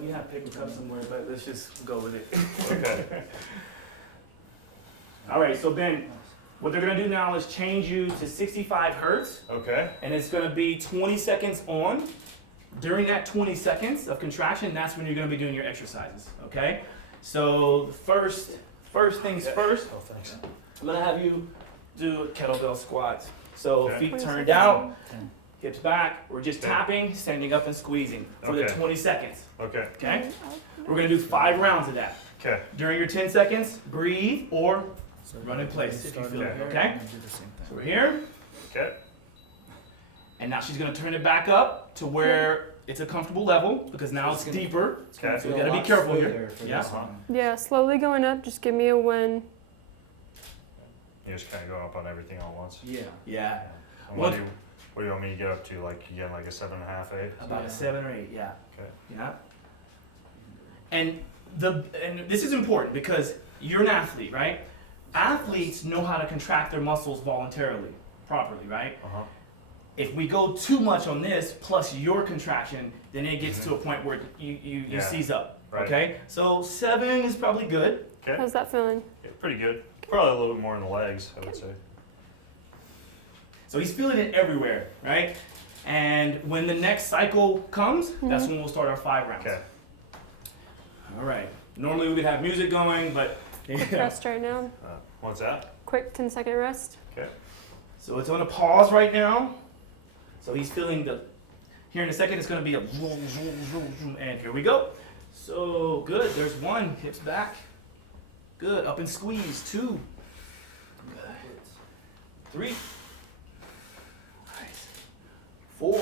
we have paper cups somewhere, but let's just go with it. Okay. All right, so Ben, what they're gonna do now is change you to 65 hertz, Okay. and it's gonna be 20 seconds on. During that 20 seconds of contraction, that's when you're gonna be doing your exercises, okay? So the first things first, Oh, thanks. I'm gonna have you do kettlebell squats. So Okay. feet 20 turned seconds. out, hips back. We're just Okay. tapping, standing up and squeezing for the Okay. 20 seconds, Okay. okay? We're gonna do 5 rounds of that. Okay. During your 10 seconds, breathe or run in place if you feel it, okay? So we're here, Okay. and now she's gonna turn it back up to where it's a comfortable level because now it's deeper. Okay. So we gotta be careful here. Yeah. Yeah, slowly going up. Just give me a win. You just kind of go up on everything all at once. Yeah. Yeah. And what do you want me to get up to? Like, again, like a 7.5, 8? About a 7 or 8, yeah. Okay. Yeah. And this is important because you're an athlete, right? Athletes know how to contract their muscles voluntarily, properly, right? Uh-huh. If we go too much on this plus your contraction, then it gets to a point where you Yeah. seize up. Right. Okay? So 7 is probably good. Okay. How's that feeling? Yeah, pretty good. Probably a little bit more in the legs, I would say. So he's feeling it everywhere, right? And when the next cycle comes, that's when we'll start our 5 rounds. Okay. All right. Normally we would have music going, but Quick rest right now. What's that? Quick 10-second rest. Okay. So it's on a pause right now. So he's feeling here in a second it's gonna be a zoom, zoom, zoom, zoom, and here we go. So good, there's 1, hips back. Good, up and squeeze, 2. Good. 3. Nice. 4.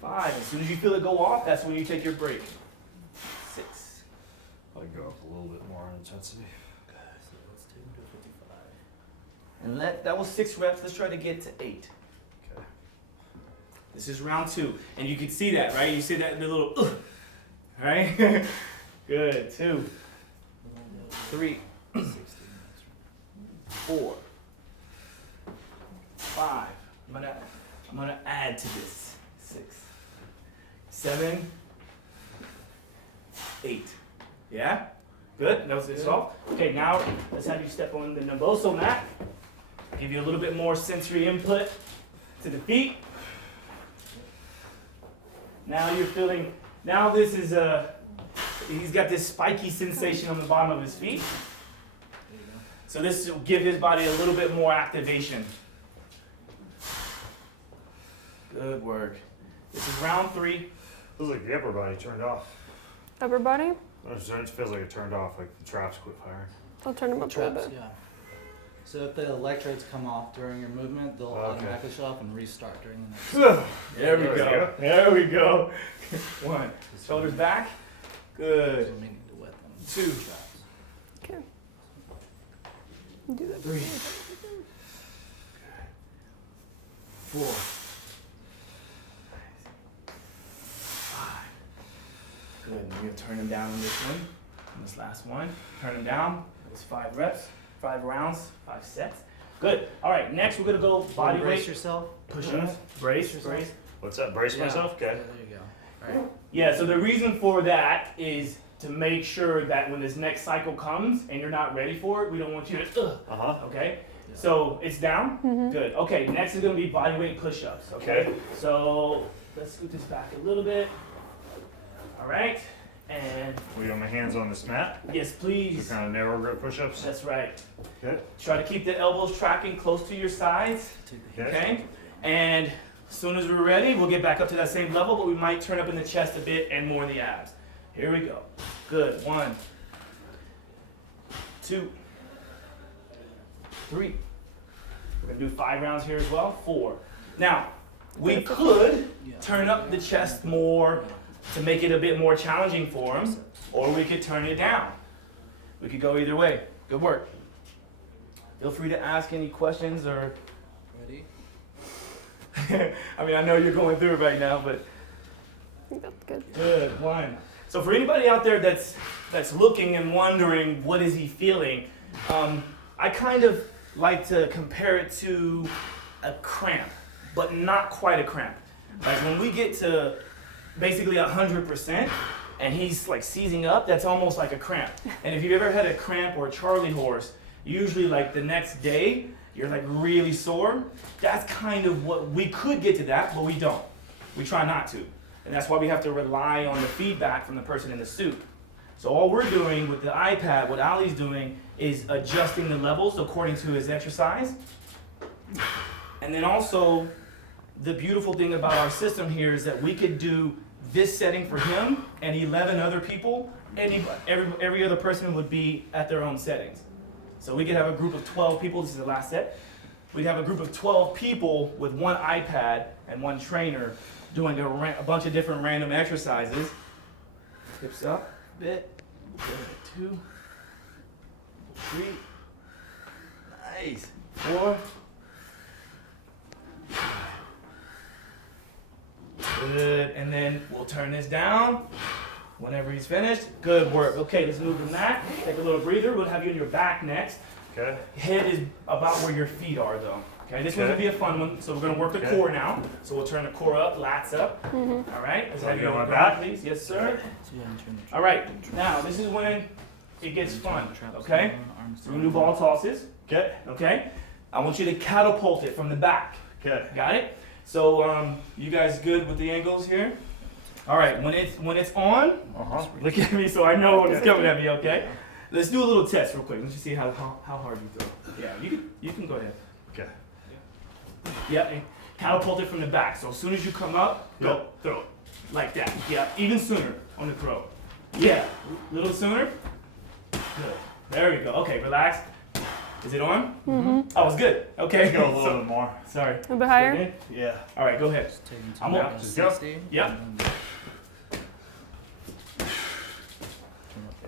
5, as soon as you feel it go off, that's when you take your break. 6. Probably go up a little bit more in intensity. And that was 6 reps. Let's try to get to 8. Okay. This is round 2. And you can see that, right? You see that little, right? Good. 2, 3, 4, 5. I'm gonna add to this. 6, 7, 8. Yeah? Good. That was it off. Okay, now let's have you step on the Namboso mat. Give you a little bit more sensory input to the feet. Now you're feeling, now this is he's got this spiky sensation on the bottom of his feet. So this will give his body a little bit more activation. Good work. This is round 3. Feels like the upper body turned off. Upper body? It feels like it turned off, like the traps quit firing. I'll turn them up a little Traps, bit. yeah. So if the electrodes come off during your movement, they'll Okay. automatically shut off and restart during the next. There we There we go. go. There we go. 1. Shoulders back. Good. So we need to wet them. 2. Traps. Okay. Do that. 3. 4. 5. Good. And we're gonna turn him down on this one. On this last one. Turn him down. That was 5 reps, 5 rounds, 5 sets. Good. All right. Next, we're gonna go body Brace weight yourself. push-ups. Brace. yourself. Brace. What's that? Brace myself? Yeah, Okay. there you go. All right. Yeah. So the reason for that is to make sure that when this next cycle comes and you're not ready for it, we don't want you to. Uh-huh. Okay. So it's down. Good. Okay. Next is gonna be body weight push-ups. Okay. So let's scoot this back a little bit. All right. And We got my hands on this mat. yes, So please. kind of narrow grip push-ups. That's right. Okay. Try to keep the elbows tracking close to your sides. Okay. And as soon as we're ready, we'll get back up to that same level, but we might turn up in the chest a bit and more in the abs. Here we go. Good. 1, 2, 3. We're gonna do 5 rounds here as well. 4. Now, we could turn up the chest more to make it a bit more challenging for him, or we could turn it down. We could go either way. Good work. Feel free to ask any questions or Ready? I mean, I know you're going through it right now, but I think that's good. good. 1. So for anybody out there that's looking and wondering what is he feeling, I kind of like to compare it to a cramp, but not quite a cramp. Like when we get to basically 100% and he's like seizing up, that's almost like a cramp. And if you've ever had a cramp or a Charlie horse, usually like the next day you're like really sore. That's kind of what we could get to that, but we don't. We try not to. And that's why we have to rely on the feedback from the person in the suit. So all we're doing with the iPad, what Ali's doing, is adjusting the levels according to his exercise. And then also, the beautiful thing about our system here is that we could do this setting for him and 11 other people. Every other person would be at their own settings. So we could have a group of 12 people. This is the last set. We'd have a group of 12 people with one iPad and one trainer doing a bunch of different random exercises. Hips up a bit. Good. 2, 3. Nice. 4. Good. And then we'll turn this down whenever he's finished. Good work. Okay, let's move the mat. Take a little breather. We'll have you on your back next. Okay. Head is about where your feet are, though. Okay, this one's gonna be a fun one. So we're gonna work the Okay. core now. So we'll turn the core up, lats up. All right. Let's have you on my the back, back? please. Yes, sir. So yeah, and turn the All right. Now this is when it gets fun. traps Okay. down, arms So we're gonna do ball tosses. Okay. Okay. I want you to catapult it from the back. Okay. Got it? So you guys good with the angles here? All right. When it's on, Uh-huh. look at me so I know when it's coming at me. Okay. Let's do a little test real quick. Let's just see how hard you throw. Yeah. You can go ahead. Okay. Yep, and catapult it from the back. So as soon as you come up, go, Yep. throw it. Like that. Yeah, even sooner on the throw. Yeah, little sooner. Good. There we go. Okay, relax. Is it on? Mm-hmm. Oh, it's good. Okay. Go a little bit more. Sorry. A little bit higher? Okay. Yeah. All right, go ahead. Just take them to I'm about up. Just go. 60. Yep. and then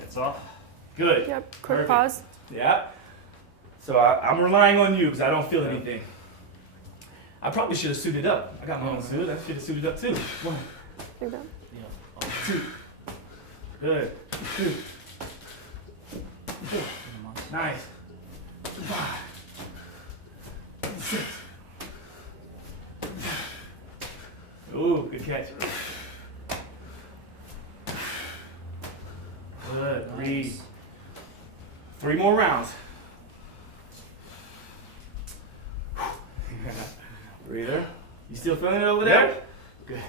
It's off. Good. Yep. Quick Perfect. pause. Yeah. So I'm relying on you because I don't feel anything. I probably should have suited up. I got my own suit. I should have suited up too. 1, Like that. 2. Good. 2. 4. Nice. 5. 6. Ooh, good catch. Good. Breathe. 3 more rounds. Breather. You still feeling it over there? Yep. Good.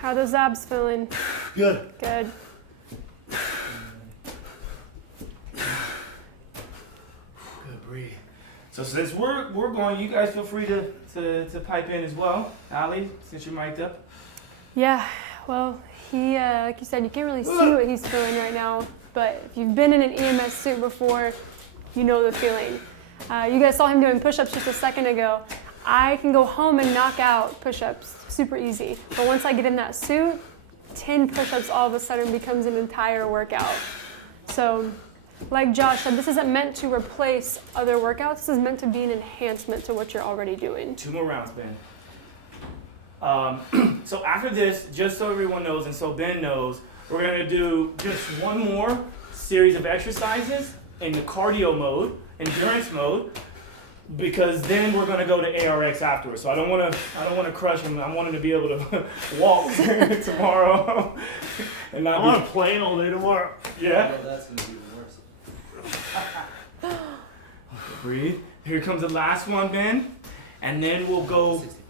How are those abs feeling? Good. Good. Good, breathe. So since we're going, you guys feel free to pipe in as well. Ali, since you're mic'd up. Yeah, well, he, like you said, you can't really see what he's feeling right now, but if you've been in an EMS suit before, you know the feeling. You guys saw him doing push-ups just a second ago. I can go home and knock out push-ups super easy, but once I get in that suit, 10 push-ups all of a sudden becomes an entire workout. So, like Josh said, this isn't meant to replace other workouts. This is meant to be an enhancement to what you're already doing. 2 more rounds, Ben. So after this, just so everyone knows and so Ben knows, we're gonna do just one more series of exercises in the cardio mode, endurance mode, because then we're gonna go to ARX afterwards. So I don't wanna crush him. I want him to be able to walk tomorrow and not I'm on a plane all day tomorrow. Yeah. Well, that's gonna be worse. Breathe. Here comes the last one, Ben, and then we'll go. 65.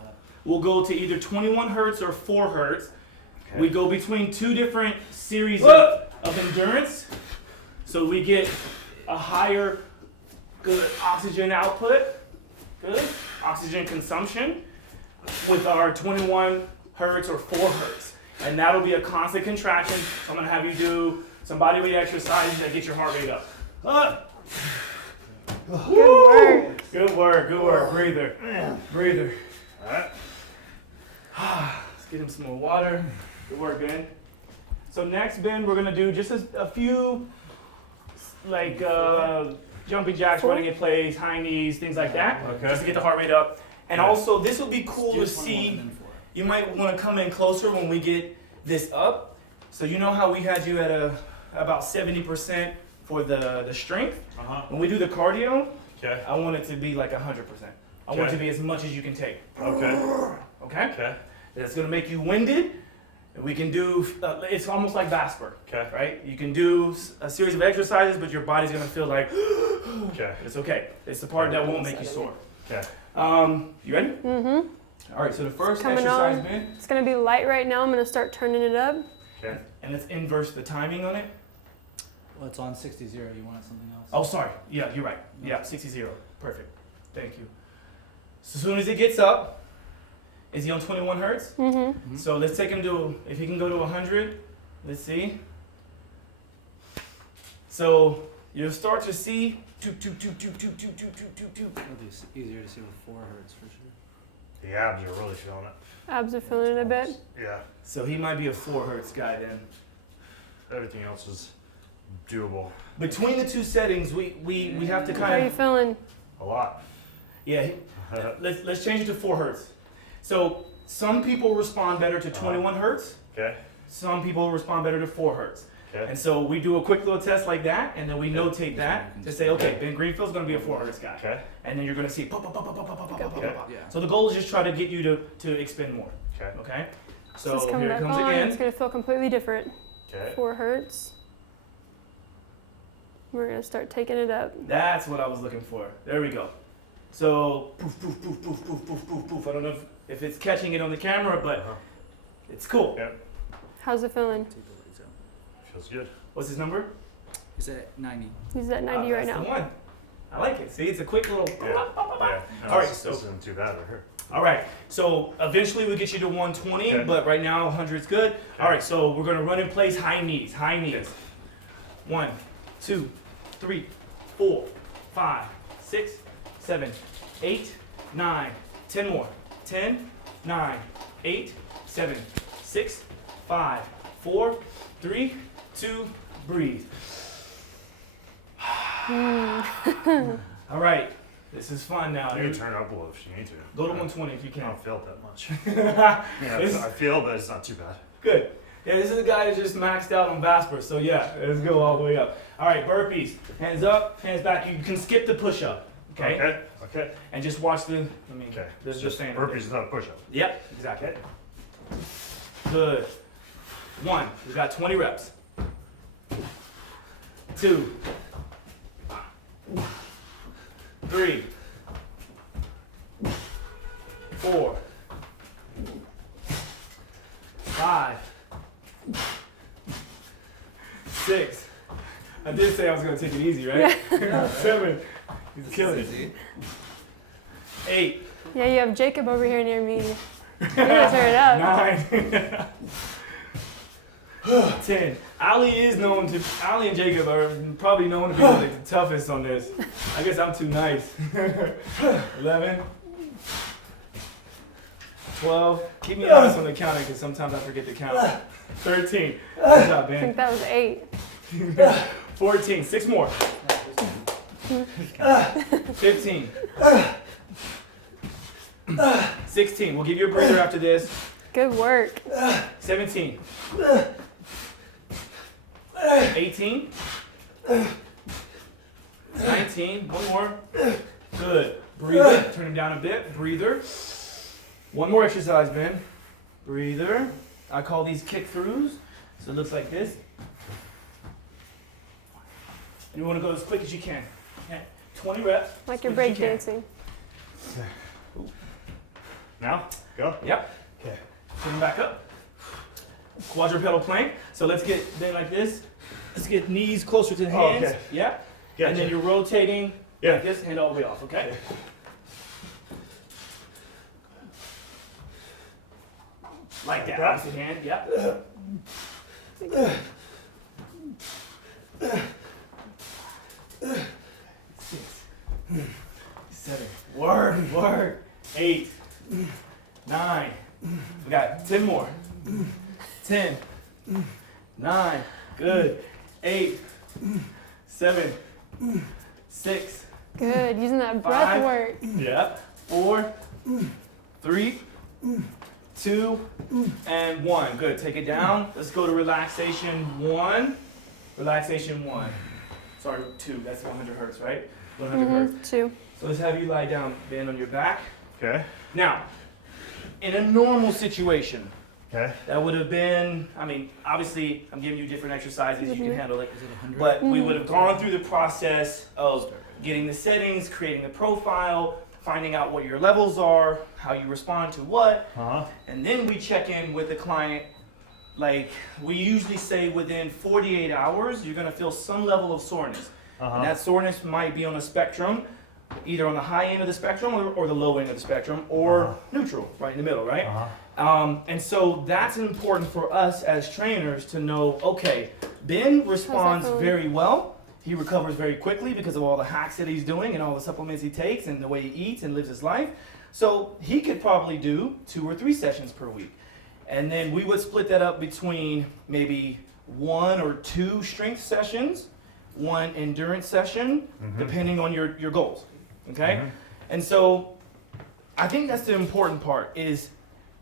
We'll go to either 21 hertz or 4 hertz. Okay. We go between 2 different series of endurance, so we get a higher good oxygen output, good oxygen consumption with our 21 hertz or 4 hertz. And that'll be a constant contraction. So I'm gonna have you do some body weight exercises that get your heart rate up. Good work. Good work, good work. Breather, breather. All right. Let's get him some more water. Good work, Ben. So next, Ben, we're gonna do just a few, like jumping jacks, running in place, high knees, things like that, Okay. just to get the heart rate up. And Yeah. also, this will be cool to Do 21 see. and then 4. You might want to come in closer when we get this up. So you know how we had you at about 70% for the strength. When we do the cardio, Okay. I want it to be like 100%. I want it to be as much as you can take. Okay. Okay? Okay. That's gonna make you winded. We can do, it's almost like Vasper, Okay. right? You can do a series of exercises, but your body's gonna feel like, Okay. it's okay. It's the part that won't make you sore. Okay. You ready? Mm-hmm. All right, so the first Coming exercise, on. Ben, It's gonna be light right now. I'm gonna start turning it up. Okay. and let's inverse the timing on it. Well, it's on 60-0. You wanted something else? Oh, sorry. Yeah, you're right. Yeah, 60-0. Perfect. Thank you. So as soon as it gets up, is he on 21 hertz? Mm-hmm. So let's take him to, if he can go to 100, let's see. So you'll start to see, It'll be easier to see with 4 hertz for sure. The abs are really feeling it. Abs are feeling it a bit. Yeah. So he might be a 4 hertz guy then. Everything else is doable. Between the 2 settings, we have to How are you kind of, feeling? A lot. yeah, let's change it to 4 hertz. So some people respond better to 21 hertz. Okay. Some people respond better to 4 hertz. Okay. And so we do a quick little test like that, and then we notate that to say, okay, Ben Greenfield's gonna be a 4 hertz guy. Okay. And then you're gonna see, pop, pop, pop, pop, pop, pop, pop, pop, Okay. pop. Yeah. So the goal is just try to get you to expend more, Okay. okay? This So is coming here it back comes on. It's again. gonna feel completely different. Okay. 4 hertz. We're gonna start taking it up. That's what I was looking for. There we go. So poof, poof, poof, poof, poof, poof, poof, poof. I don't know if it's catching it on the camera, but Uh-huh. it's cool. Yeah. How's it feeling? Feels good. What's his number? He's at 90. He's at 90 right That's now. the one. I like it. See, it's a quick little. Yeah. Yeah. No, All right, this so- isn't too bad right here. All right, so eventually we get you to 120, Okay. but right now 100 is good. All right, so we're gonna run in place high knees, high knees. Okay. 1, 2, 3, 4, 5, 6, 7, 8, 9, 10 more. 10, 9, 8, 7, 6, 5, 4, 3, 2, breathe. All right, this is fun now. You can turn it up a little if you need to. Go to 120 if you I can. don't feel it that much. Yeah, I feel, but it's not too bad. good. Yeah, this is a guy that just maxed out on Vasper, so yeah, let's go all the way up. All right, burpees. Hands up, hands back. You can skip the push-up, okay? Okay. And just watch the, Okay. this is Just stand. burpees is not a push-up. Yep, exactly. Good. 1, we've got 20 reps. 2, 3, 4, 5, 6. I did say I was going to take it easy, right? 7. He's killing it. 8. Yeah, you have Jacob over here near me. You gotta turn it up. 9. 10. Ali and Jacob are probably known to be like the toughest on this. I guess I'm too nice. 11. 12. Keep me honest on the counting because sometimes I forget to count. 13. Good job, I Ben. think that was 8. 14. 6 more. 15. 16. We'll give you a breather after this. Good work. 17. 18. 19. One more. Good. Breather. Turn him down a bit. Breather. One more exercise, Ben. Breather. I call these kick throughs. So it looks like this. And you want to go as quick as you can. Okay. 20 reps. Like you're as quick as you can. breakdancing. Now, go. Yep. Okay. Turn them back up. Quadrupedal plank. So let's get then like this. Let's get knees closer to the Oh, hands. okay. Yeah. Gotcha. And then you're rotating Yeah. like this, hand all the way off, okay? Like that. Opposite hand, yep. 6, 7, work. 8, 9, we got 10 more. 10, 9, good. 8, 7, 6, Good. Using that breath 5. work. yeah, 4, 3, 2, and 1. Good. Take it down. Let's go to relaxation 1. Relaxation 1. Sorry, 2. That's 100 hertz, right? 100 hertz. 2. So let's have you lie down, Ben, on your back. Okay. Now, in a normal situation, Okay. that would have been, I mean, obviously, I'm giving you different exercises, you can Mhm. handle it. Is it 100? But we would have gone through the process of getting the settings, creating the profile, finding out what your levels are, how you respond to what, Uh-huh. and then we check in with the client. Like, we usually say within 48 hours, you're gonna feel some level of soreness. Uh-huh. And that soreness might be on a spectrum, either on the high end of the spectrum or the low end of the spectrum, or Uh-huh. neutral, right in the middle, right? Uh-huh. And so that's important for us as trainers to know, okay, Ben responds feeling? very well. He recovers very quickly because of all the hacks that he's doing and all the supplements he takes and the way he eats and lives his life. So he could probably do 2 or 3 sessions per week. And then we would split that up between maybe 1 or 2 strength sessions, 1 endurance session, depending on your goals, okay? Mhm. And so I think that's the important part is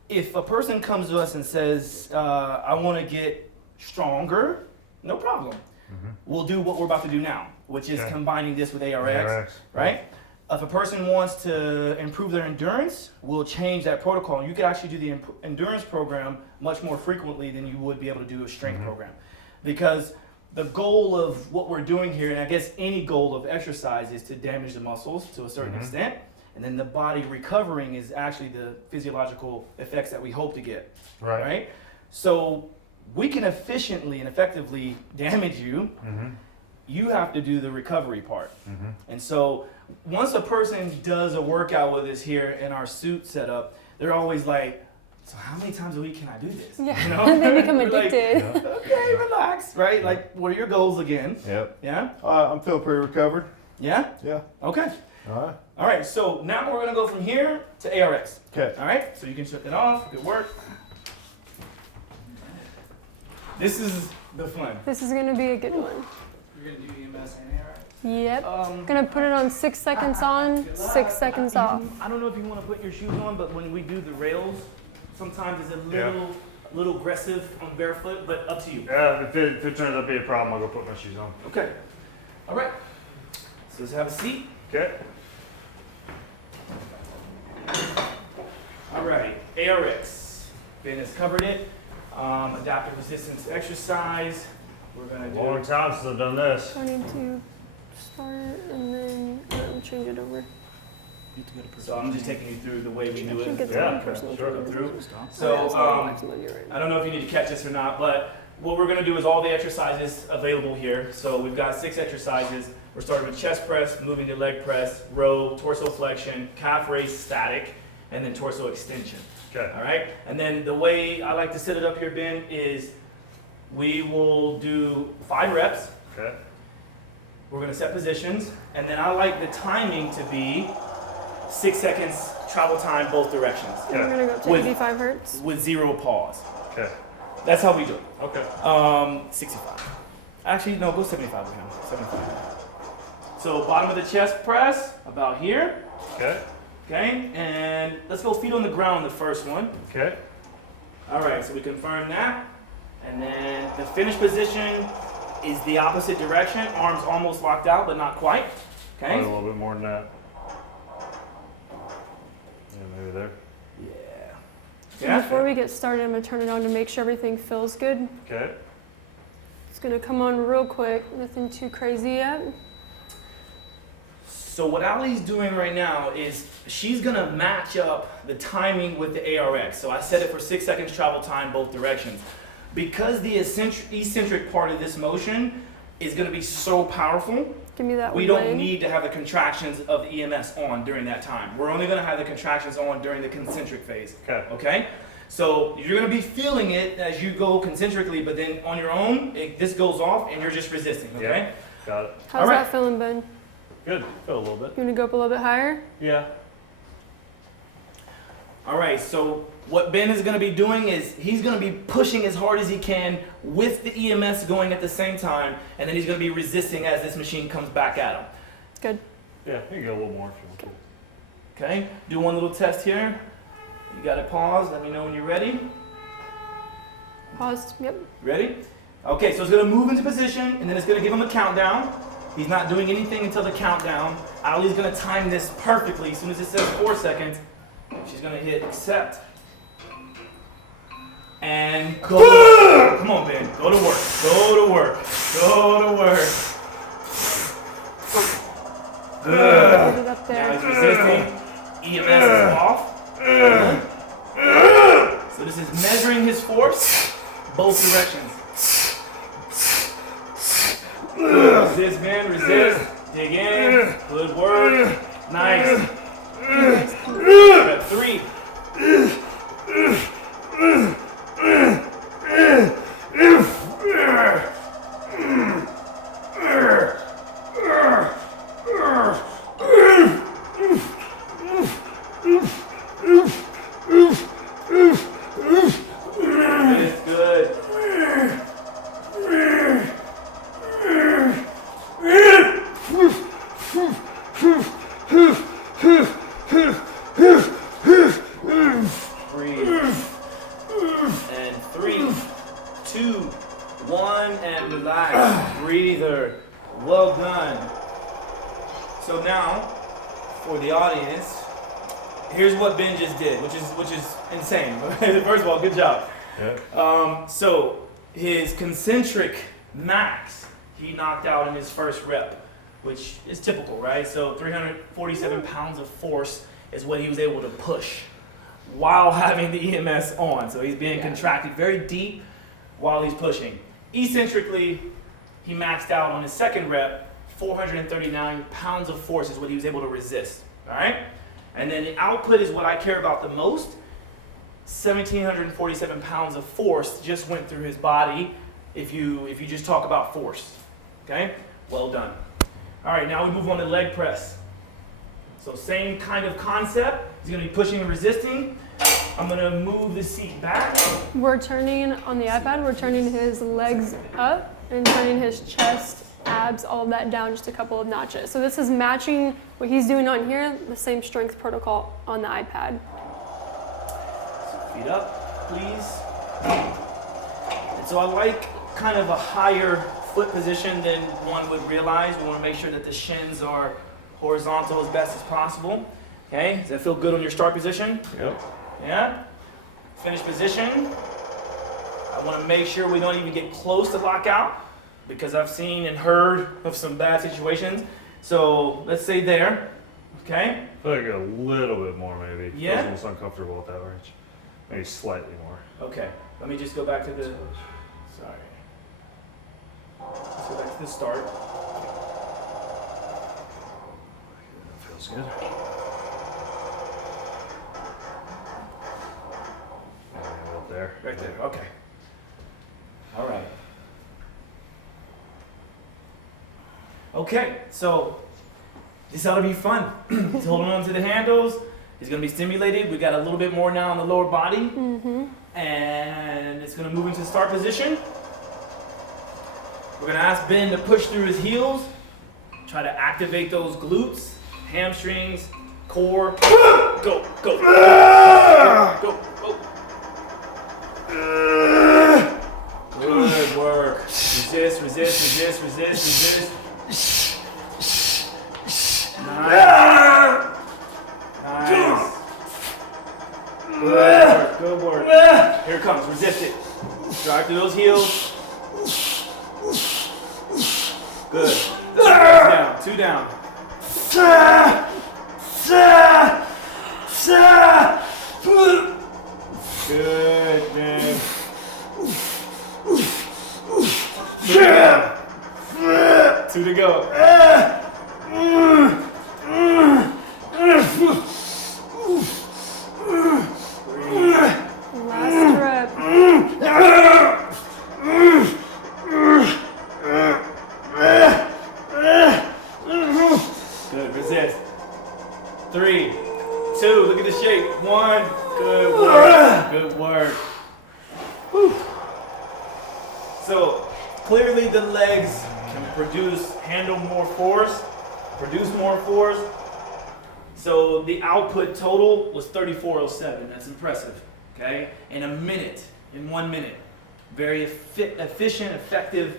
if a person comes to us and says, I want to get stronger, no problem. We'll do what we're about to do now, which is Okay. combining this with ARX, ARX. right? If a person wants to improve their endurance, we'll change that protocol. You could actually do the endurance program much more frequently than you would be able to do a strength program. Because the goal of what we're doing here, and I guess any goal of exercise, is to damage the muscles to a certain extent. And then the body recovering is actually the physiological effects that we hope to get, right? So we can efficiently and effectively damage you. You have to do the recovery part. And so once a person does a workout with us here in our suit setup, they're always like, so how many times a week can I do this? Yeah. You know? They become We're like, addicted. okay, relax, right? Like, what are your goals again? Yep. Yeah? I'm feeling pretty recovered. Yeah? Yeah. Okay. All right. All right, so now we're gonna go from here to ARX. Okay. All right, so you can shut that off. Good work. This is the fun. This is gonna be a good one. You're gonna do EMS and ARX? Yep. Gonna put it on 6 seconds on, 6 seconds off. I don't know if you want to put your shoes on, but when we do the rails, sometimes it's a little aggressive on barefoot, but up to you. Yeah, if it turns out to be a problem, I'll go put my shoes on. Okay. All right. So let's have a seat. Okay. All right. ARX. Ben has covered it. Adaptive resistance exercise. We're gonna do. Long time since I've done this. I need to start and then change it over. So I'm just taking you through the way we do I think it. it's Yeah, on personal sure. trainer. Through. So So right. I don't know if you need to catch this or not, but what we're gonna do is all the exercises available here. So we've got 6 exercises. We're starting with chest press, moving to leg press, row, torso flexion, calf raise static, and then torso extension. Okay. All right? And then the way I like to set it up here, Ben, is we will do 5 reps. Okay. We're gonna set positions, and then I like the timing to be 6 seconds travel time both directions And we're gonna go up to With- 85 hertz. with 0 pause. Okay. That's how we do it. Okay. 65. Actually, no, go 75 with him. 75. So bottom of the chest press, about here. Okay. Okay, and let's go feet on the ground, the first one. Okay. All right, so we confirm that. And then the finish position is the opposite direction. Arms almost locked out, but not quite. Probably a Okay? little bit more than that. Yeah, maybe there. Yeah. Before we get started, I'm gonna turn it on to make sure everything feels good. Okay. It's gonna come on real quick, nothing too crazy yet. So what Allie's doing right now is she's gonna match up the timing with the ARX. So I set it for 6 seconds travel time both directions. Because the eccentric part of this motion is gonna be so powerful, Give me that we one. don't need to have the contractions of the EMS on during that time. We're only gonna have the contractions on during the concentric phase. Okay. Okay? So you're gonna be feeling it as you go concentrically, but then on your own, this goes off and you're just resisting, okay? Yeah. Got it. How's All right. that feeling, Ben? Good. Feel a little bit. You wanna go up a little bit higher? Yeah. All right, so what Ben is gonna be doing is he's gonna be pushing as hard as he can with the EMS going at the same time, and then he's gonna be resisting as this machine comes back at him. Good. Yeah. You can get a little more if you want to. Okay, do one little test here. You got to pause, let me know when you're ready. Paused. Yep. Ready? Okay, so it's gonna move into position, and then it's gonna give him a countdown. He's not doing anything until the countdown. Ali's gonna time this perfectly. As soon as it says 4 seconds, she's gonna hit accept. And go to work. Come on, Ben. Go to work. Go to work. Go to work. Put it up Now there. he's resisting. EMS is off. So this is measuring his force, both directions. Resist, man, resist. Dig in. Good work. Nice. Got 3. It's good. Breathe. And 3, 2, 1, and relax. Breather. Well done. So now, for the audience, here's what Ben just did, which is insane. First of all, good job. Yeah. So his concentric max, he knocked out in his first rep, which is typical, right? So 347 pounds of force is what he was able to push while having the EMS on. So he's being contracted very deep while he's pushing. Eccentrically, he maxed out on his second rep, 439 pounds of force is what he was able to resist, all right? And then the output is what I care about the most. 1,747 pounds of force just went through his body if you just talk about force, okay? Well done. All right, now we move on to leg press. So same kind of concept. He's gonna be pushing and resisting. I'm gonna move the seat back. We're turning on the iPad, we're turning his legs up and turning his chest, abs, all of that down just a couple of notches. So this is matching what he's doing on here, the same strength protocol on the iPad. Feet up, please. And so I like kind of a higher foot position than one would realize. We want to make sure that the shins are horizontal as best as possible. Okay, does that feel good on your start position? Yep. Yeah? Finish position. I want to make sure we don't even get close to lockout because I've seen and heard of some bad situations. So let's say there. Okay? I feel like a little bit more maybe. Yeah? I was almost uncomfortable with that range. Maybe slightly more. Okay. Let me just go back to the. Sorry. Let's go back to the start. That feels good. Right there. Right there. Okay. All right. Okay, so this ought to be fun. He's holding on to the handles. He's going to be stimulated. We got a little bit more now on the lower body. Mm-hmm. And it's going to move into start position. We're going to ask Ben to push through his heels. Try to activate those glutes, hamstrings, core. Go, go, go, go, go. Good work. Resist, resist, resist, resist, resist. Nice. Nice. Good work, good work. Here it comes, resist it. Drive through those heels. Good. Down, two down. Good, man. Two to go. Last rep. Good, resist. 3, 2, look at the shape. 1, good work. Good work. Whew. So clearly the legs can handle more force, produce more force. So the output total was 3407. That's impressive. Okay, in 1 minute. Very efficient, effective,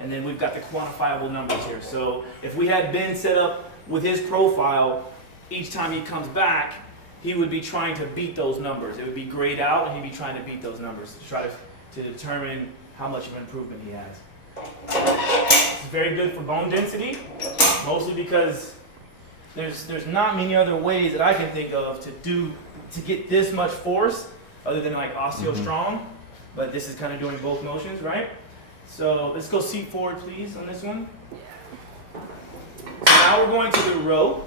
and then we've got the quantifiable numbers here. So if we had Ben set up with his profile, each time he comes back, he would be trying to beat those numbers. It would be grayed out, and he'd be trying to beat those numbers to try to determine how much of an improvement he has. It's very good for bone density, mostly because there's not many other ways that I can think of to get this much force other than like osteo-strong, but this is kind of doing both motions, right? So let's go seat forward, please, on this one. So now we're going to the row.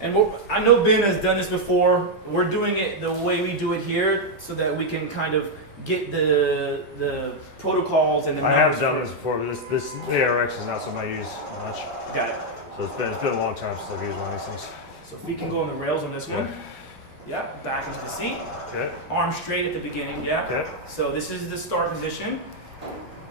And I know Ben has done this before. We're doing it the way we do it here so that we can kind of get the protocols and the I numbers have done first. this before, but this ARX is not something I use much. Got it. So it's been a long time since I've used one of these things. So if we can go on the rails on this one. Okay. Yeah, back into the seat. Okay. Arms straight at the beginning, yeah. Okay. So this is the start position.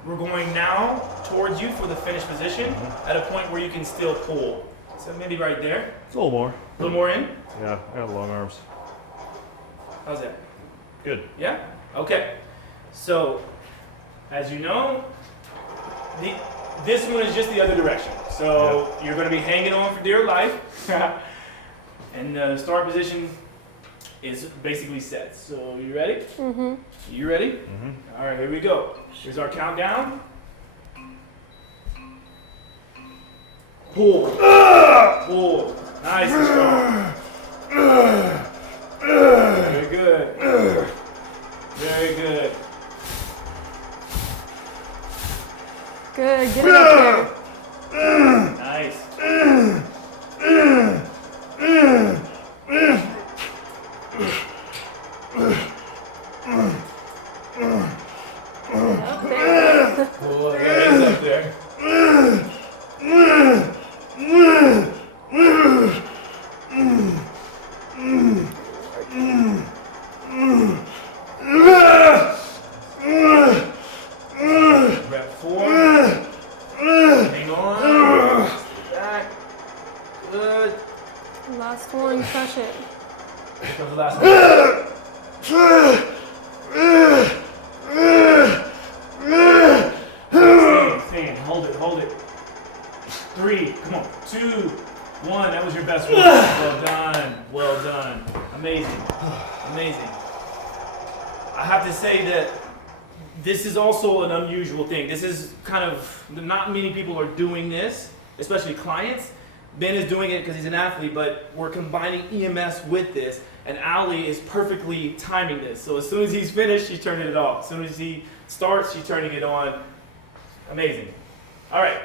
We're going now towards you for the finish position at a point where you can still pull. So maybe right there. It's a little more. A little more in. Yeah, I got long arms. How's that? Good. Yeah? Okay. So, as you know, this one is just the other direction. So you're going to be hanging on for dear life. And the start position is basically set. So you ready? Mm-hmm. You ready? Mm-hmm. All right, here we go. Here's our countdown. Pull. Pull. Nice and strong. Very good. Very good. Good, get it up there. Nice. Up there. Cool. There it is up there. Last one, crush it. Here comes the last one. Stay in. Hold it. 3, come on. 2, 1. That was your best one. Well done. Amazing. I have to say that this is also an unusual thing. This is kind of, not many people are doing this, especially clients. Ben is doing it because he's an athlete, but we're combining EMS with this, and Ali is perfectly timing this. So as soon as he's finished, she's turning it off. As soon as he starts, she's turning it on. Amazing. All right,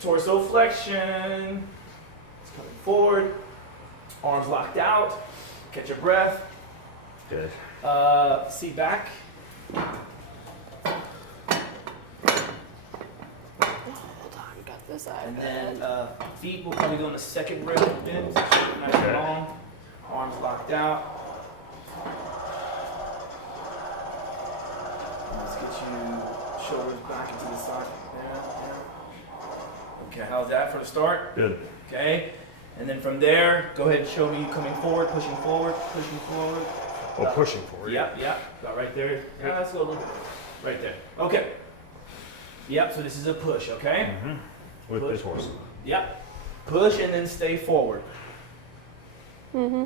torso flexion. It's coming forward. Arms locked out. Catch your breath. Good. Seat back. This side. And then feet will probably go on the second rib bend, nice and long. Arms locked out. Let's get you shoulders back into the side. Yeah. Okay, how's that for the start? Good. Okay. And then from there, go ahead and show me you coming forward, pushing forward. Oh, pushing forward. Yep. About right there. Yeah, that's a little bit. Right there. Okay. Yep, so this is a push, okay? Mm-hmm. With Push. the torso. Yep. Push and then stay forward. Mm-hmm.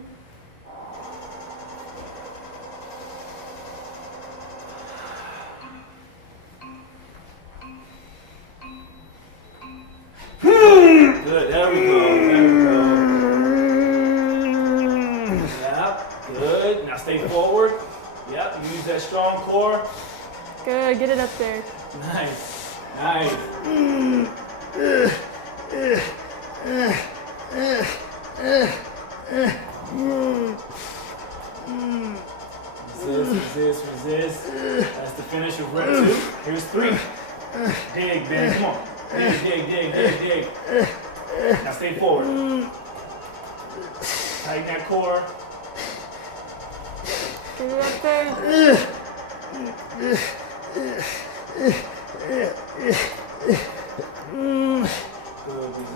Good. There we go. Yep. Good. Now stay forward. Yep. Use that strong core. Good, get it up there. Nice. Resist. That's the finish of rep 2. Here's 3. Dig, Ben. Come on. Dig. Now stay forward. Tighten that core. Get it up there. Good.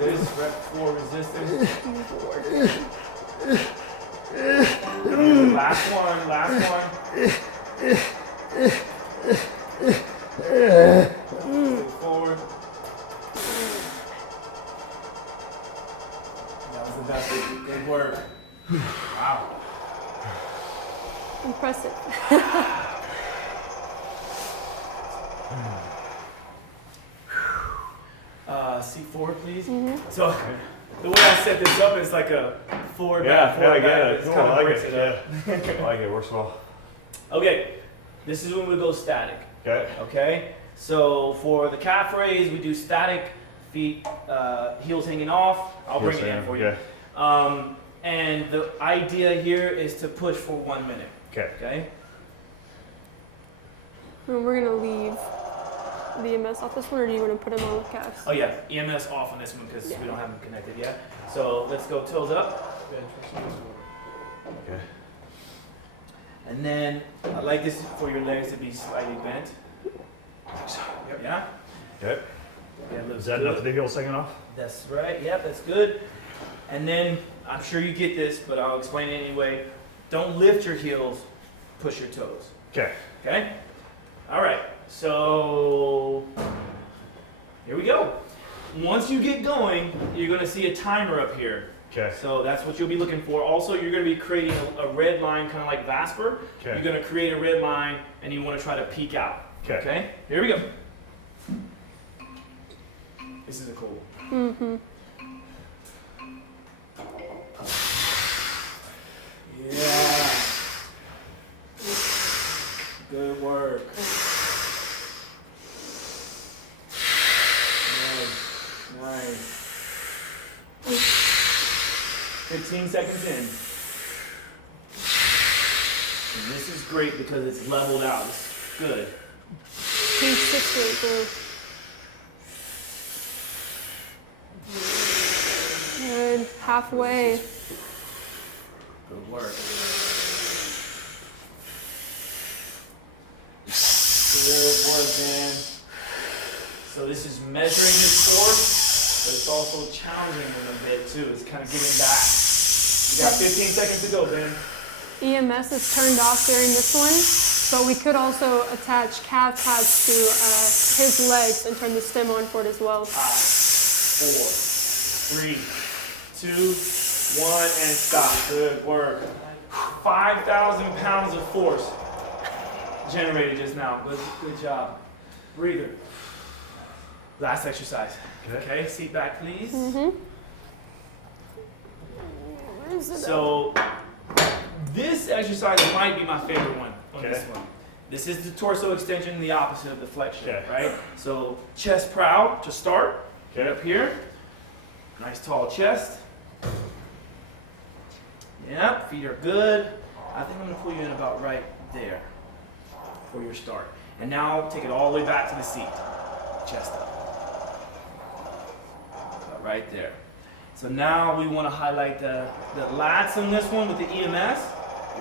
Resist. Rep 4 resistance. Last one. Stay forward. That was the best. Good work. Wow. Impressive. Seat forward, please. Mm-hmm. So the way I set this up is like a forward back. I get it. It's Cool, kind I of like breaks it. it up. I like it. Works well. Okay, this is when we go static. Okay. Okay, so for the calf raise, we do static, feet, heels hanging off. I'll bring it in for you. Okay. And the idea here is to push for 1 minute. Okay. Okay. And we're gonna leave the EMS off this one, or do you want to put them on the calves? Oh yeah, EMS off on this one because we don't have them connected yet. So let's go toes up. Okay. And then I like this for your legs to be slightly bent. Yeah? Okay. Yeah, Is that enough of the heel hanging off? That's right. Yep, that's good. And then I'm sure you get this, but I'll explain it anyway. Don't lift your heels, push your toes. Okay. Okay? All right. So here we go. Once you get going, you're going to see a timer up here. Okay. So that's what you'll be looking for. Also, you're going to be creating a red line, kind of like Vasper. Okay. You're going to create a red line, and you want to try to peek out. Okay. Okay? Here we go. This is a cool one. Mm-hmm. Yeah. Good work. Nice. 15 seconds in. And this is great because it's leveled out. It's good. Consistent. Good. Halfway. Good work. Good work, man. So this is measuring this force, but it's also challenging them a bit too. It's kind of giving back. You got 15 seconds to go, Ben. EMS is turned off during this one, but we could also attach calf pads to his legs and turn the stem on for it as well. 5, 4, 3, 2, 1, and stop. Good work. 5,000 pounds of force generated just now. Good job. Breather. Last exercise. Okay, seat back, please. So this exercise might be my favorite one on this one. This is the torso extension, the opposite of the flexion, right? So chest proud to start. Get up here. Nice tall chest. Yep, feet are good. I think I'm gonna pull you in about right there for your start. And now take it all the way back to the seat. Chest up. About right there. So now we want to highlight the lats on this one with the EMS.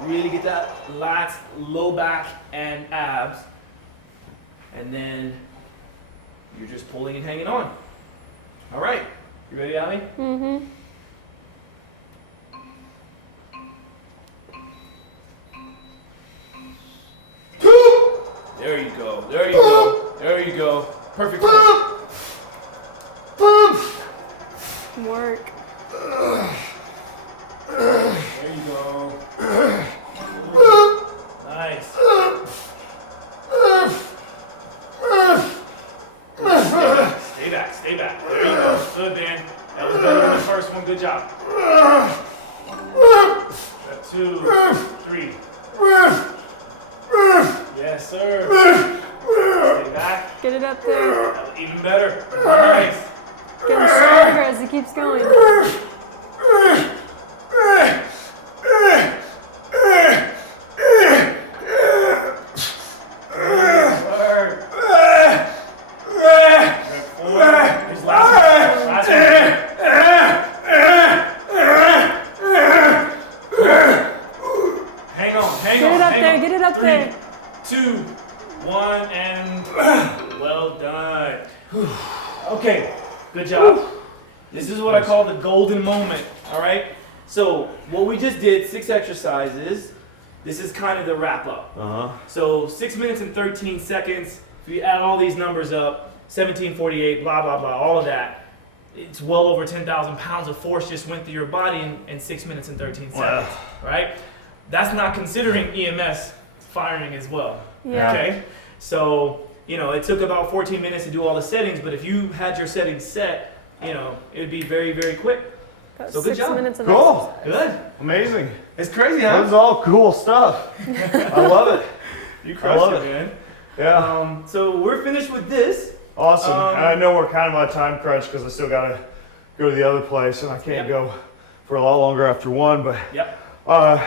Really get that lats, low back, and abs. And then you're just pulling and hanging on. All right. You ready, Ali? Mm-hmm. There you go. There you go. There you go. Perfect. Work. There you go. Nice. Stay back. Stay back. There you go. Good, man. That was better than the first one. Good job. 2, 3. Yes, sir. Stay back. Get it up there. That was even better. Nice. Getting stronger as he keeps going. Get it up there. 3, 2, 1, and well done. Okay, good job. This is what I call the golden moment, all right? So what we just did, 6 exercises. This is kind of the wrap up. So 6 minutes and 13 seconds. If you add all these numbers up, 1748, blah, blah, blah, all of that, it's well over 10,000 pounds of force just went through your body in 6 minutes and 13 seconds, right? That's not considering EMS firing as well, okay? So, you know, it took about 14 minutes to do all the settings, but if you had your settings set, you know, it would be very, very quick. So good 6 job. minutes of Cool. exercise. Good. Amazing. It's crazy, huh? This is all cool stuff. I love it. You I crushed love it, it. man. Yeah. So we're finished with this. Awesome. And I know we're kind of on a time crunch because I still got to go to the other place and I can't go for a lot longer after 1. But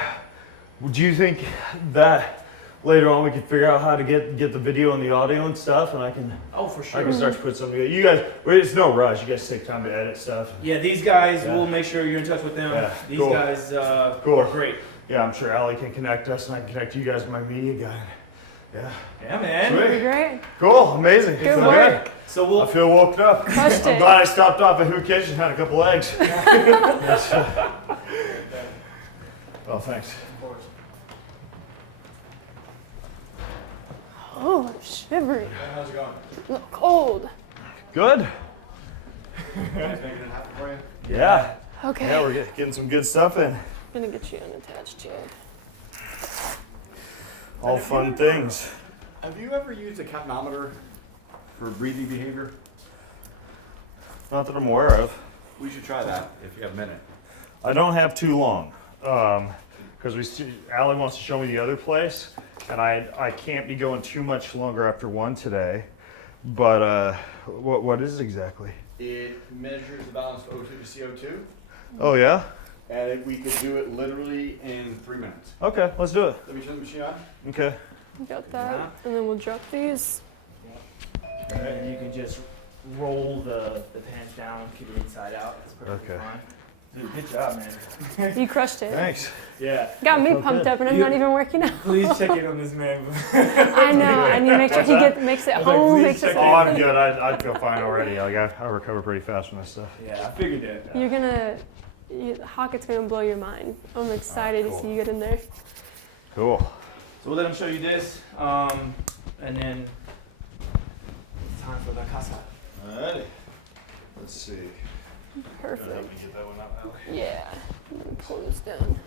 do you think that later on we can figure out how to get the video and the audio and stuff, and I can for sure. I can start to put something together. You guys, it's no rush. You guys take time to edit stuff. Yeah, these guys, we'll make sure you're in touch with them. Yeah, These cool. guys are great. Yeah, I'm sure Ali can connect us, and I can connect you guys with my media guy. Yeah. Yeah, man. Pretty great. Cool. Amazing. Good Feel work. So we'll I feel woke up. Crushed I'm it. glad I stopped off at Who Kitchen and had a couple eggs. Yes. Oh, thanks. Oh, I'm shivering. How's it going? Look cold. Good. Making it happen for you? Yeah. Okay. Yeah, we're getting some good stuff in. I'm gonna get you unattached here. All fun things. Have you ever used a capnometer for breathing behavior? Not that I'm aware of. We should try that if you have a minute. I don't have too long, because Allie wants to show me the other place, and I can't be going too much longer after 1 today. But what is it exactly? It measures the balance of O2 to CO2, Oh yeah. and we could do it literally in 3 minutes. Okay, let's do it. Let me turn the machine on. Okay. You got that? And then we'll drop these. and you can just roll the pants down, keep it inside out. That's perfectly Okay. fine. Dude, good job, man. You crushed it. Thanks. Yeah. Got me That's pumped okay. up and I'm not even working out. Please check in on this man. I know. I need to make sure he makes it I was like, home, please makes it check Oh, in. I'm good. I feel fine already. I recover pretty fast from this stuff. Yeah, I figured that. You're gonna Hockett's gonna blow your mind. I'm excited to see you get in there. Cool. So we'll let him show you this, and then it's time for the casa. Alrighty. Let's see. Perfect. Help me get that one out, Allie. Yeah. Let me pull this down.